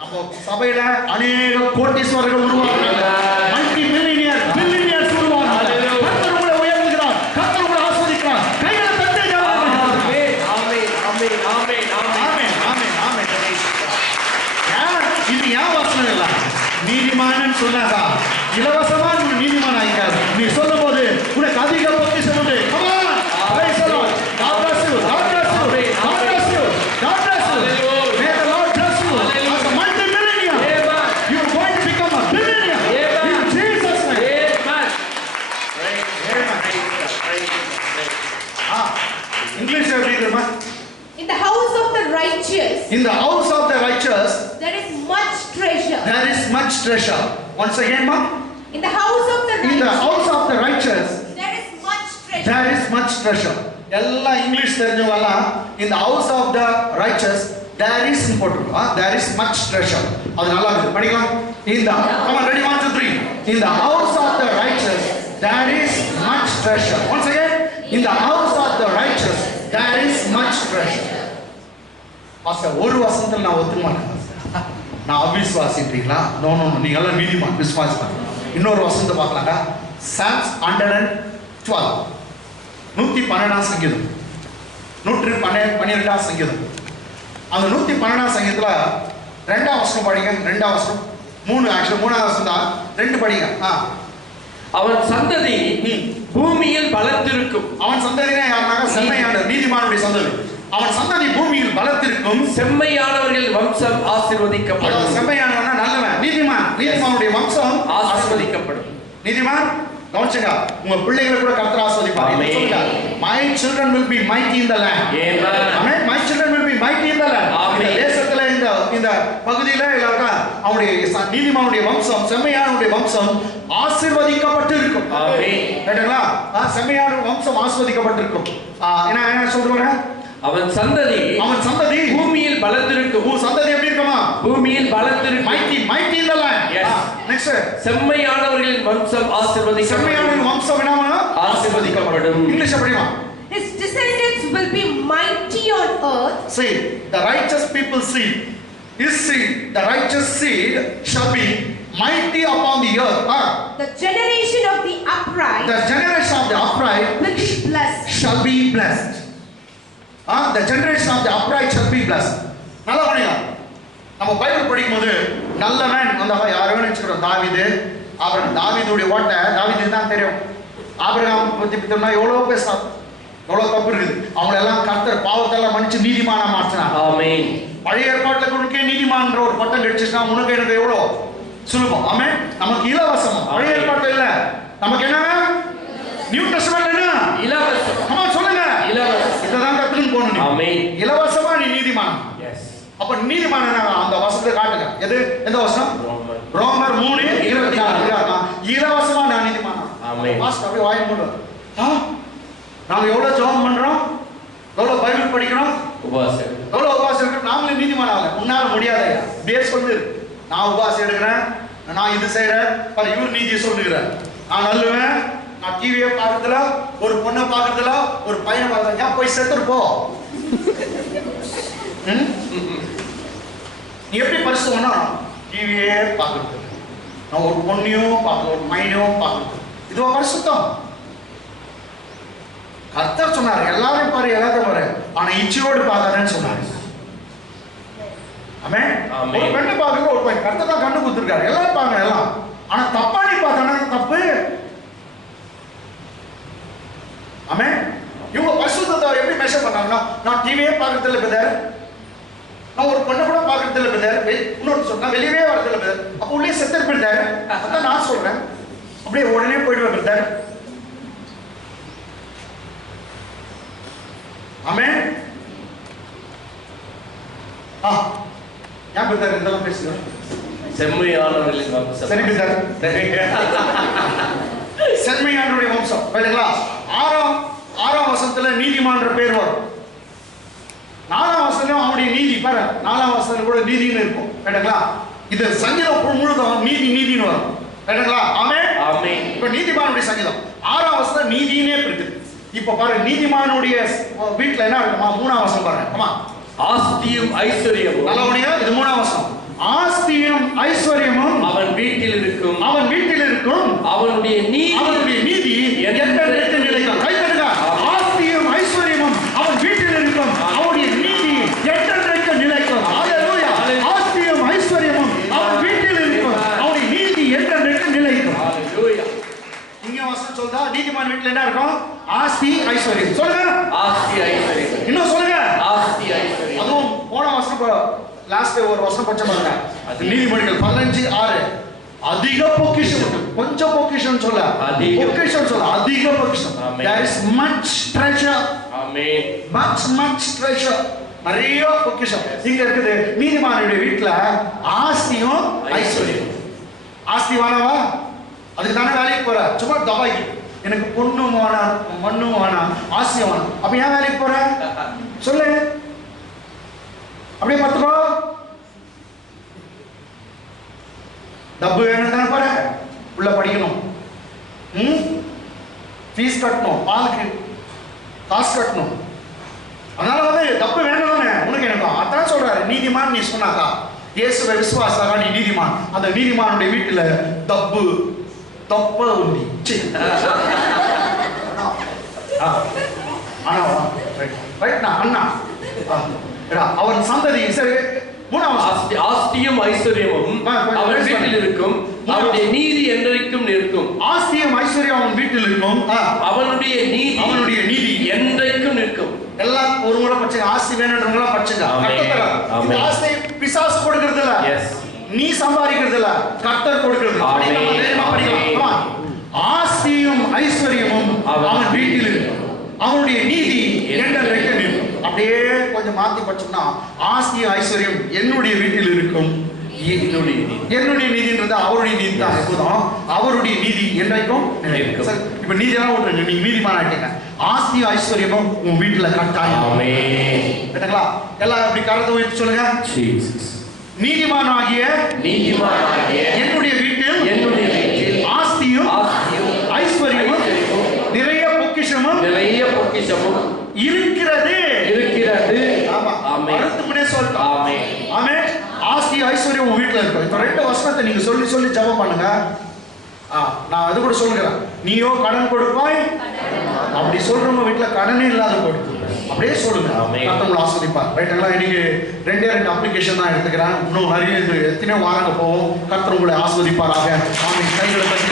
அப்போ சபையில அநேக கோட்டீஸ்வரர்கள் உருவாக்குறாங்க. மல்டி மில்லியனியர் பில்லியனியர்ஸ் உருவாக்குறாங்க. கர்த்தர் உங்களை உயர்த்துகிறார். கர்த்தர் உங்களை ஆசீர்வதிக்கிறார். கைகளை தட்டி ஜெபம் பண்ணுங்க. ஆமென் ஆமென் ஆமென் ஆமென் ஆமென் ஆமென் ஆமென். இது ஏன் வசனம் இல்ல? நீதிமான் சொன்னாதா இலவசமா நீ நீதிமான் ஆயிக்காது. நீ சொல்லும் போது உனக்கு அதிக பொக்கிஷம் உண்டு. Come on. Praise the Lord. God bless you. God bless you. God bless you. God bless you. May the Lord bless you. As a multi-millionaire. You are going to become a billionaire. In Jesus' name. English எப்படி இருக்குமா? In the house of the righteous, In the house of the righteous there is much treasure. there is much treasure. Once again, ma. In the house of the In the righteous, house of the righteous there is much treasure. there is much treasure. எல்லாம் English தெரிஞ்சவங்க in the house of the righteous there is important. There is much treasure. அது நல்லா இருக்கு. படிக்கலாம். In the come on, ready, 1 2 3. In the house of the righteous there is much treasure. Once again, in the house of the righteous there is much treasure. Pastor ஒரு வசனத்துல நான் ஒத்துக்க மாட்டேன். நான் அவிசுவாசின்றீங்களா? நோ நோ நோ, நீங்க எல்லாம் நீதிமான் விசுவாசிதான். இன்னொரு வசனத்தை பார்க்கலாங்க. Psalms 112 112 சங்கீதம் 112 சங்கீதம். அந்த 112 சங்கீதத்துல ரெண்டாம் வசனம் படிங்க. ரெண்டாம் வசனம் 3 ஆக்சுவலி மூணாவது வசனம் தான். 2 படிங்க. அவன் சந்ததி பூமியில் பலத்திருக்கும். அவன் சந்ததினா யாருனாக? செம்மையான நீதிமானுடைய சந்ததி. அவன் சந்ததி பூமியில் பலத்திருக்கும். செம்மையானவர்கள் வம்சம் ஆசீர்வதிக்கப்படும். செம்மையானவனா நல்லவன். நீதிமான். நீதிமானுடைய வம்சம் ஆசீர்வதிக்கப்படும். நீதிமான் கவனிச்சுங்க. உங்க பிள்ளைகளை கூட கர்த்தர் ஆசீர்வதிப்பார். சொல்லுங்க, my children will be mighty in the land. Amen. My children will be mighty in the land. இந்த தேசத்துல இந்த பகுதியில இல்ல அவருடைய நீதிமானுடைய வம்சம் செம்மையானுடைய வம்சம் ஆசீர்வதிக்கப்பட்டு இருக்கும். ஆமென். கேட்டீங்களா? செம்மையான வம்சம் ஆசீர்வதிக்கப்பட்டிருக்கும். என்ன சொல்றாங்க? அவன் சந்ததி பூமியில் பலத்திருக்கும். சந்ததி எப்படி இருக்குமா? பூமியில் பலத்திருக்கும். mighty in the land. Yes. Next. செம்மையானவர்களின் வம்சம் ஆசீர்வதிக்கப்படும். செம்மையானவர்களின் வம்சம் என்னமா? ஆசீர்வதிக்கப்படும். English படிமா. His descendants will be mighty on earth. See, the righteous people seed, his seed, the righteous seed shall be mighty upon the earth. The generation of the upright The generation of the upright will be blessed. shall be blessed. The generation of the upright shall be blessed. நல்லா படிங்க. நம்ம Bible படிக்கும்போது நல்லவன் அந்த யாரும் நினைச்சுக்கிறோம். தாவீது, Abraham. தாவீதுடைய ஓட்டை தாவீதுக்கு தான் தெரியும். ஆபிரகாம் பத்தி பித்தனா எவ்வளவு பேசுறாங்க, எவ்வளவு தப்பு இருக்குது. அவங்க எல்லாம் கர்த்தர் பாவத்தெல்லாம் மன்னிச்சு நீதிமானா மாற்றினார். ஆமென். பழைய ஏற்பாட்டுல உனக்கே நீதிமான்ற ஒரு பட்டம் கிடைச்சிச்சுன்னா உனக்கு எனக்கு எவ்வளவு சுலபம். ஆமென். நமக்கு இலவசம். பழைய ஏற்பாட்டுல இல்ல, நமக்கு என்ன? நியூ டெஸ்டமென்ட்ல என்ன? இலவசம். ஆமா சொல்லுங்க, இலவசம். இததான் கத்துன்னு போணும். ஆமென். இலவசமா நீ நீதிமான். எஸ். அப்ப நீதிமான் அந்த வசனத்தை காட்டுங்க. எது? எந்த வசனம்? ரோமர் 3:24. இலவசமா நான் நீதிமான். ஆமென். பாஸ்டர் அப்படியே வாய் மூடுறார். நாம எவ்வளவு ஜெபம் பண்றோம், எவ்வளவு பைபிள் படிக்கிறோம், உபவாசம் எவ்வளவு உபவாசம் எடுக்கிறோம். நாமளே நீதிமான் ஆகல. உன்னால முடியாத பேர் சொல்லு. நான் உபவாசம் எடுக்கிறேன், நான் இது செய்யறேன், இவர் நீதியை சொல்லுகிறேன். நான் நல்லுவேன், நான் டிவியை பார்க்கறதுல, ஒரு பொண்ணை பார்க்கறதுல, ஒரு பையனை பார்க்கறதுல, ஏன் போய் செத்துரு போ. நீ எப்படி பரிசுத்தம்னா டிவியே பார்க்கறது, நான் ஒரு பொண்ணையும் பார்க்கல, ஒரு பையனையும் பார்க்கறது, இதுவா பரிசுத்தம்? கர்த்தர் சொன்னார் எல்லாரும் பாரு, எல்லாத்தையும் பாரு, ஆனா இச்சையோடு பார்க்காதன்னு சொன்னாரு. ஆமென். ஒரு பெண்ணை பார்க்கறது, ஒரு பையன், கர்த்தர் தான் கண்ணு கொடுத்துருக்காரு. எல்லாரும் பாருங்க எல்லாம், ஆனா தப்பா நீ பார்த்தானா தப்பு. ஆமென். இவங்க பரிசுத்தத்தை எப்படி மெஷர் பண்ணாங்கன்னா, நான் டிவியே பார்க்கறது இல்லை பிரதர், நான் ஒரு பொண்ணை கூட பார்க்கறது இல்லை பிரதர், இன்னொரு சொன்னா வெளியவே வரது இல்லை பிரதர், அப்போ உள்ளே செத்தர் பிரதர், அதான் நான் சொல்றேன். அப்படியே உடனே போயிடுவேன் பிரதர். ஆமென். ஏன் பிரதர் இதெல்லாம் பேசுகிறோம்? செம்மையானவர்களின் வம்சம். சரி பிரதர், செம்மையானவருடைய வம்சம். சரிங்களா? ஆறாம் வசனத்துல நீதிமான்ற பேர் வரும். 4ஆம் வசனம் அவனுடைய நீதி பாரு. 4ஆம் வசனம் கூட நீதின்னு இருக்கும். கேட்டங்களா? இது சங்கீதம் முழுதும் நீதின்னு வரும். கேட்டங்களா? ஆமென். ஆமென். இப்ப நீதிமானுடைய சங்கீதம் 6ஆம் வசனம் நீதினே இருக்குது. இப்ப பாரு நீதிமானுடைய வீட்ல என்ன இருக்குமா? 3ஆம் வசனம் பாருங்க. ஆமா, ஆஸ்தியும் ஐஸ்வர்யமும் நல்லவனையா இது 3ஆம் வசனம். ஆஸ்தியும் ஐஸ்வர்யமும் அவன் வீட்டில் இருக்கும், அவன் வீட்டில் இருக்கும், அவனுடைய நீதி என்றென்றைக்கு நிலைக்கும். கை தட்டுங்க. ஆஸ்தியும் ஐஸ்வர்யமும் அவன் வீட்டில் இருக்கும், அவனுடைய நீதி என்றென்றைக்கு நிலைக்கும். ஹalleluya. ஆஸ்தியும் ஐஸ்வர்யமும் அவன் வீட்டில் இருக்கும், அவனுடைய நீதி என்றென்றைக்கு நிலைக்கும். ஹalleluya. இங்க வசனம் சொல்றா நீதிமான் வீட்ல என்ன இருக்கும்? ஆஸ்தி ஐஸ்வர்யம். சொல்லுங்க. ஆஸ்தி ஐஸ்வர்யம். இன்னும் சொல்லுங்க. ஆஸ்தி ஐஸ்வர்யம். அதுவும் போன வசனம் லாஸ்ட் ஒரு வருஷம் படிச்ச பாருங்க. அது நீதிமொழிகள் 15:6. அதிக பொக்கிஷம், கொஞ்சம் பொக்கிஷம் சொல்ல, பொக்கிஷம் சொல்ல, அதிக பொக்கிஷம். There is much treasure. Amen. much treasure. நிறைய பொக்கிஷம் இங்க இருக்குது. நீதிமானுடைய வீட்ல ஆஸ்தியும் ஐஸ்வர்யம். ஆஸ்தி வானவா? அதுக்கு தானே வேலைக்கு போற. சும்மா தபாய்க்கு எனக்கு பொண்ணும் வேணாம், மண்ணும் வேணாம், ஆஸ்தியும் வேணாம். அப்ப ஏன் வேலைக்கு போற? சொல்லு. அப்படியே பார்த்துக்கோ. டப்பு வேணும் தானே போற. உள்ள படிக்கணும், ஃபீஸ் கட்டணும், பாலுக்கு காசு கட்டணும். அதனால தப்பு வேணும் தானே உனக்கு எனக்கும். அதான் சொல்றாரு நீதிமான். நீ சொன்னாக்கா இயேசுவை விசுவாசாக நீ நீதிமான். அந்த நீதிமானுடைய வீட்டுல தப்பு தப்ப உண்டி அண்ணா அவன் சந்ததி. சரி, 3ஆம் ஆஸ்தியும் ஐஸ்வர்யமும் அவன் வீட்டில் இருக்கும், அவனுடைய நீதி என்றைக்கும் நிற்கும். ஆஸ்தியும் ஐஸ்வர்யம் அவன் வீட்டில் இருக்கும், அவனுடைய நீதி என்றைக்கும் நிற்கும். எல்லாம் ஒரு முறை பச்சை. ஆஸ்தி வேணும்ன்றவங்களா பச்சைங்க. இந்த ஆஸ்தி பிசாசு கொடுக்கிறது இல்ல, நீ சம்பாதிக்கிறது இல்ல, கர்த்தர் கொடுக்கிறது. ஆஸ்தியும் ஐஸ்வர்யமும் அவன் வீட்டில் இருக்கும், அவனுடைய நீதி என்றைக்கும் நிற்கும். அப்படியே கொஞ்சம் மாத்தி படிச்சோம்னா ஆஸ்தியும் ஐஸ்வர்யம் என்னுடைய வீட்டில் இருக்கும், என்னுடைய நீதின்றது அவருடைய நீதி தான். எப்போதும் அவருடைய நீதி என்றைக்கும் நிலைக்கும். இப்ப நீதி எல்லாம் விட்டுருங்க, நீங்க நீதிமான் ஆயிட்டீங்க. ஆஸ்தியும் ஐஸ்வர்யமும் உன் வீட்டுல கட்டாயம். கேட்டங்களா? எல்லாம் அப்படி கருத்தை உயர்த்தி சொல்லுங்க. நீதிமானாகிய என்னுடைய வீட்டில் ஆஸ்தியும் ஐஸ்வர்யமும் நிறைய பொக்கிஷமும் இருக்கிறது. அறுத்துமனே சொல்லிட்டோம். ஆமென். ஆஸ்தி ஐஸ்வர்யம் உங்க வீட்டுல இருக்கும். இப்ப 2 வசனத்தை நீங்க சொல்லி சொல்லி ஜெபம் பண்ணுங்க. நான் அது கூட சொல்லுகிறேன். நீயோ கடன் கொடுப்பாய், அப்படி சொல்றவங்க வீட்டுல கடனே இல்லாத போயிடுது. அப்படியே சொல்லுங்க. கர்த்தர் ஆசீர்வதிப்பார். ரைட்டுங்களா? இன்னைக்கு 2 அப்ளிகேஷன் தான் எடுத்துக்கிறேன். இன்னும் நிறைய எத்தனையோ வாரங்க போவோம். கர்த்தர் உங்களை ஆசீர்வதிப்பாராக. ஆமென். கைகளை தட்டி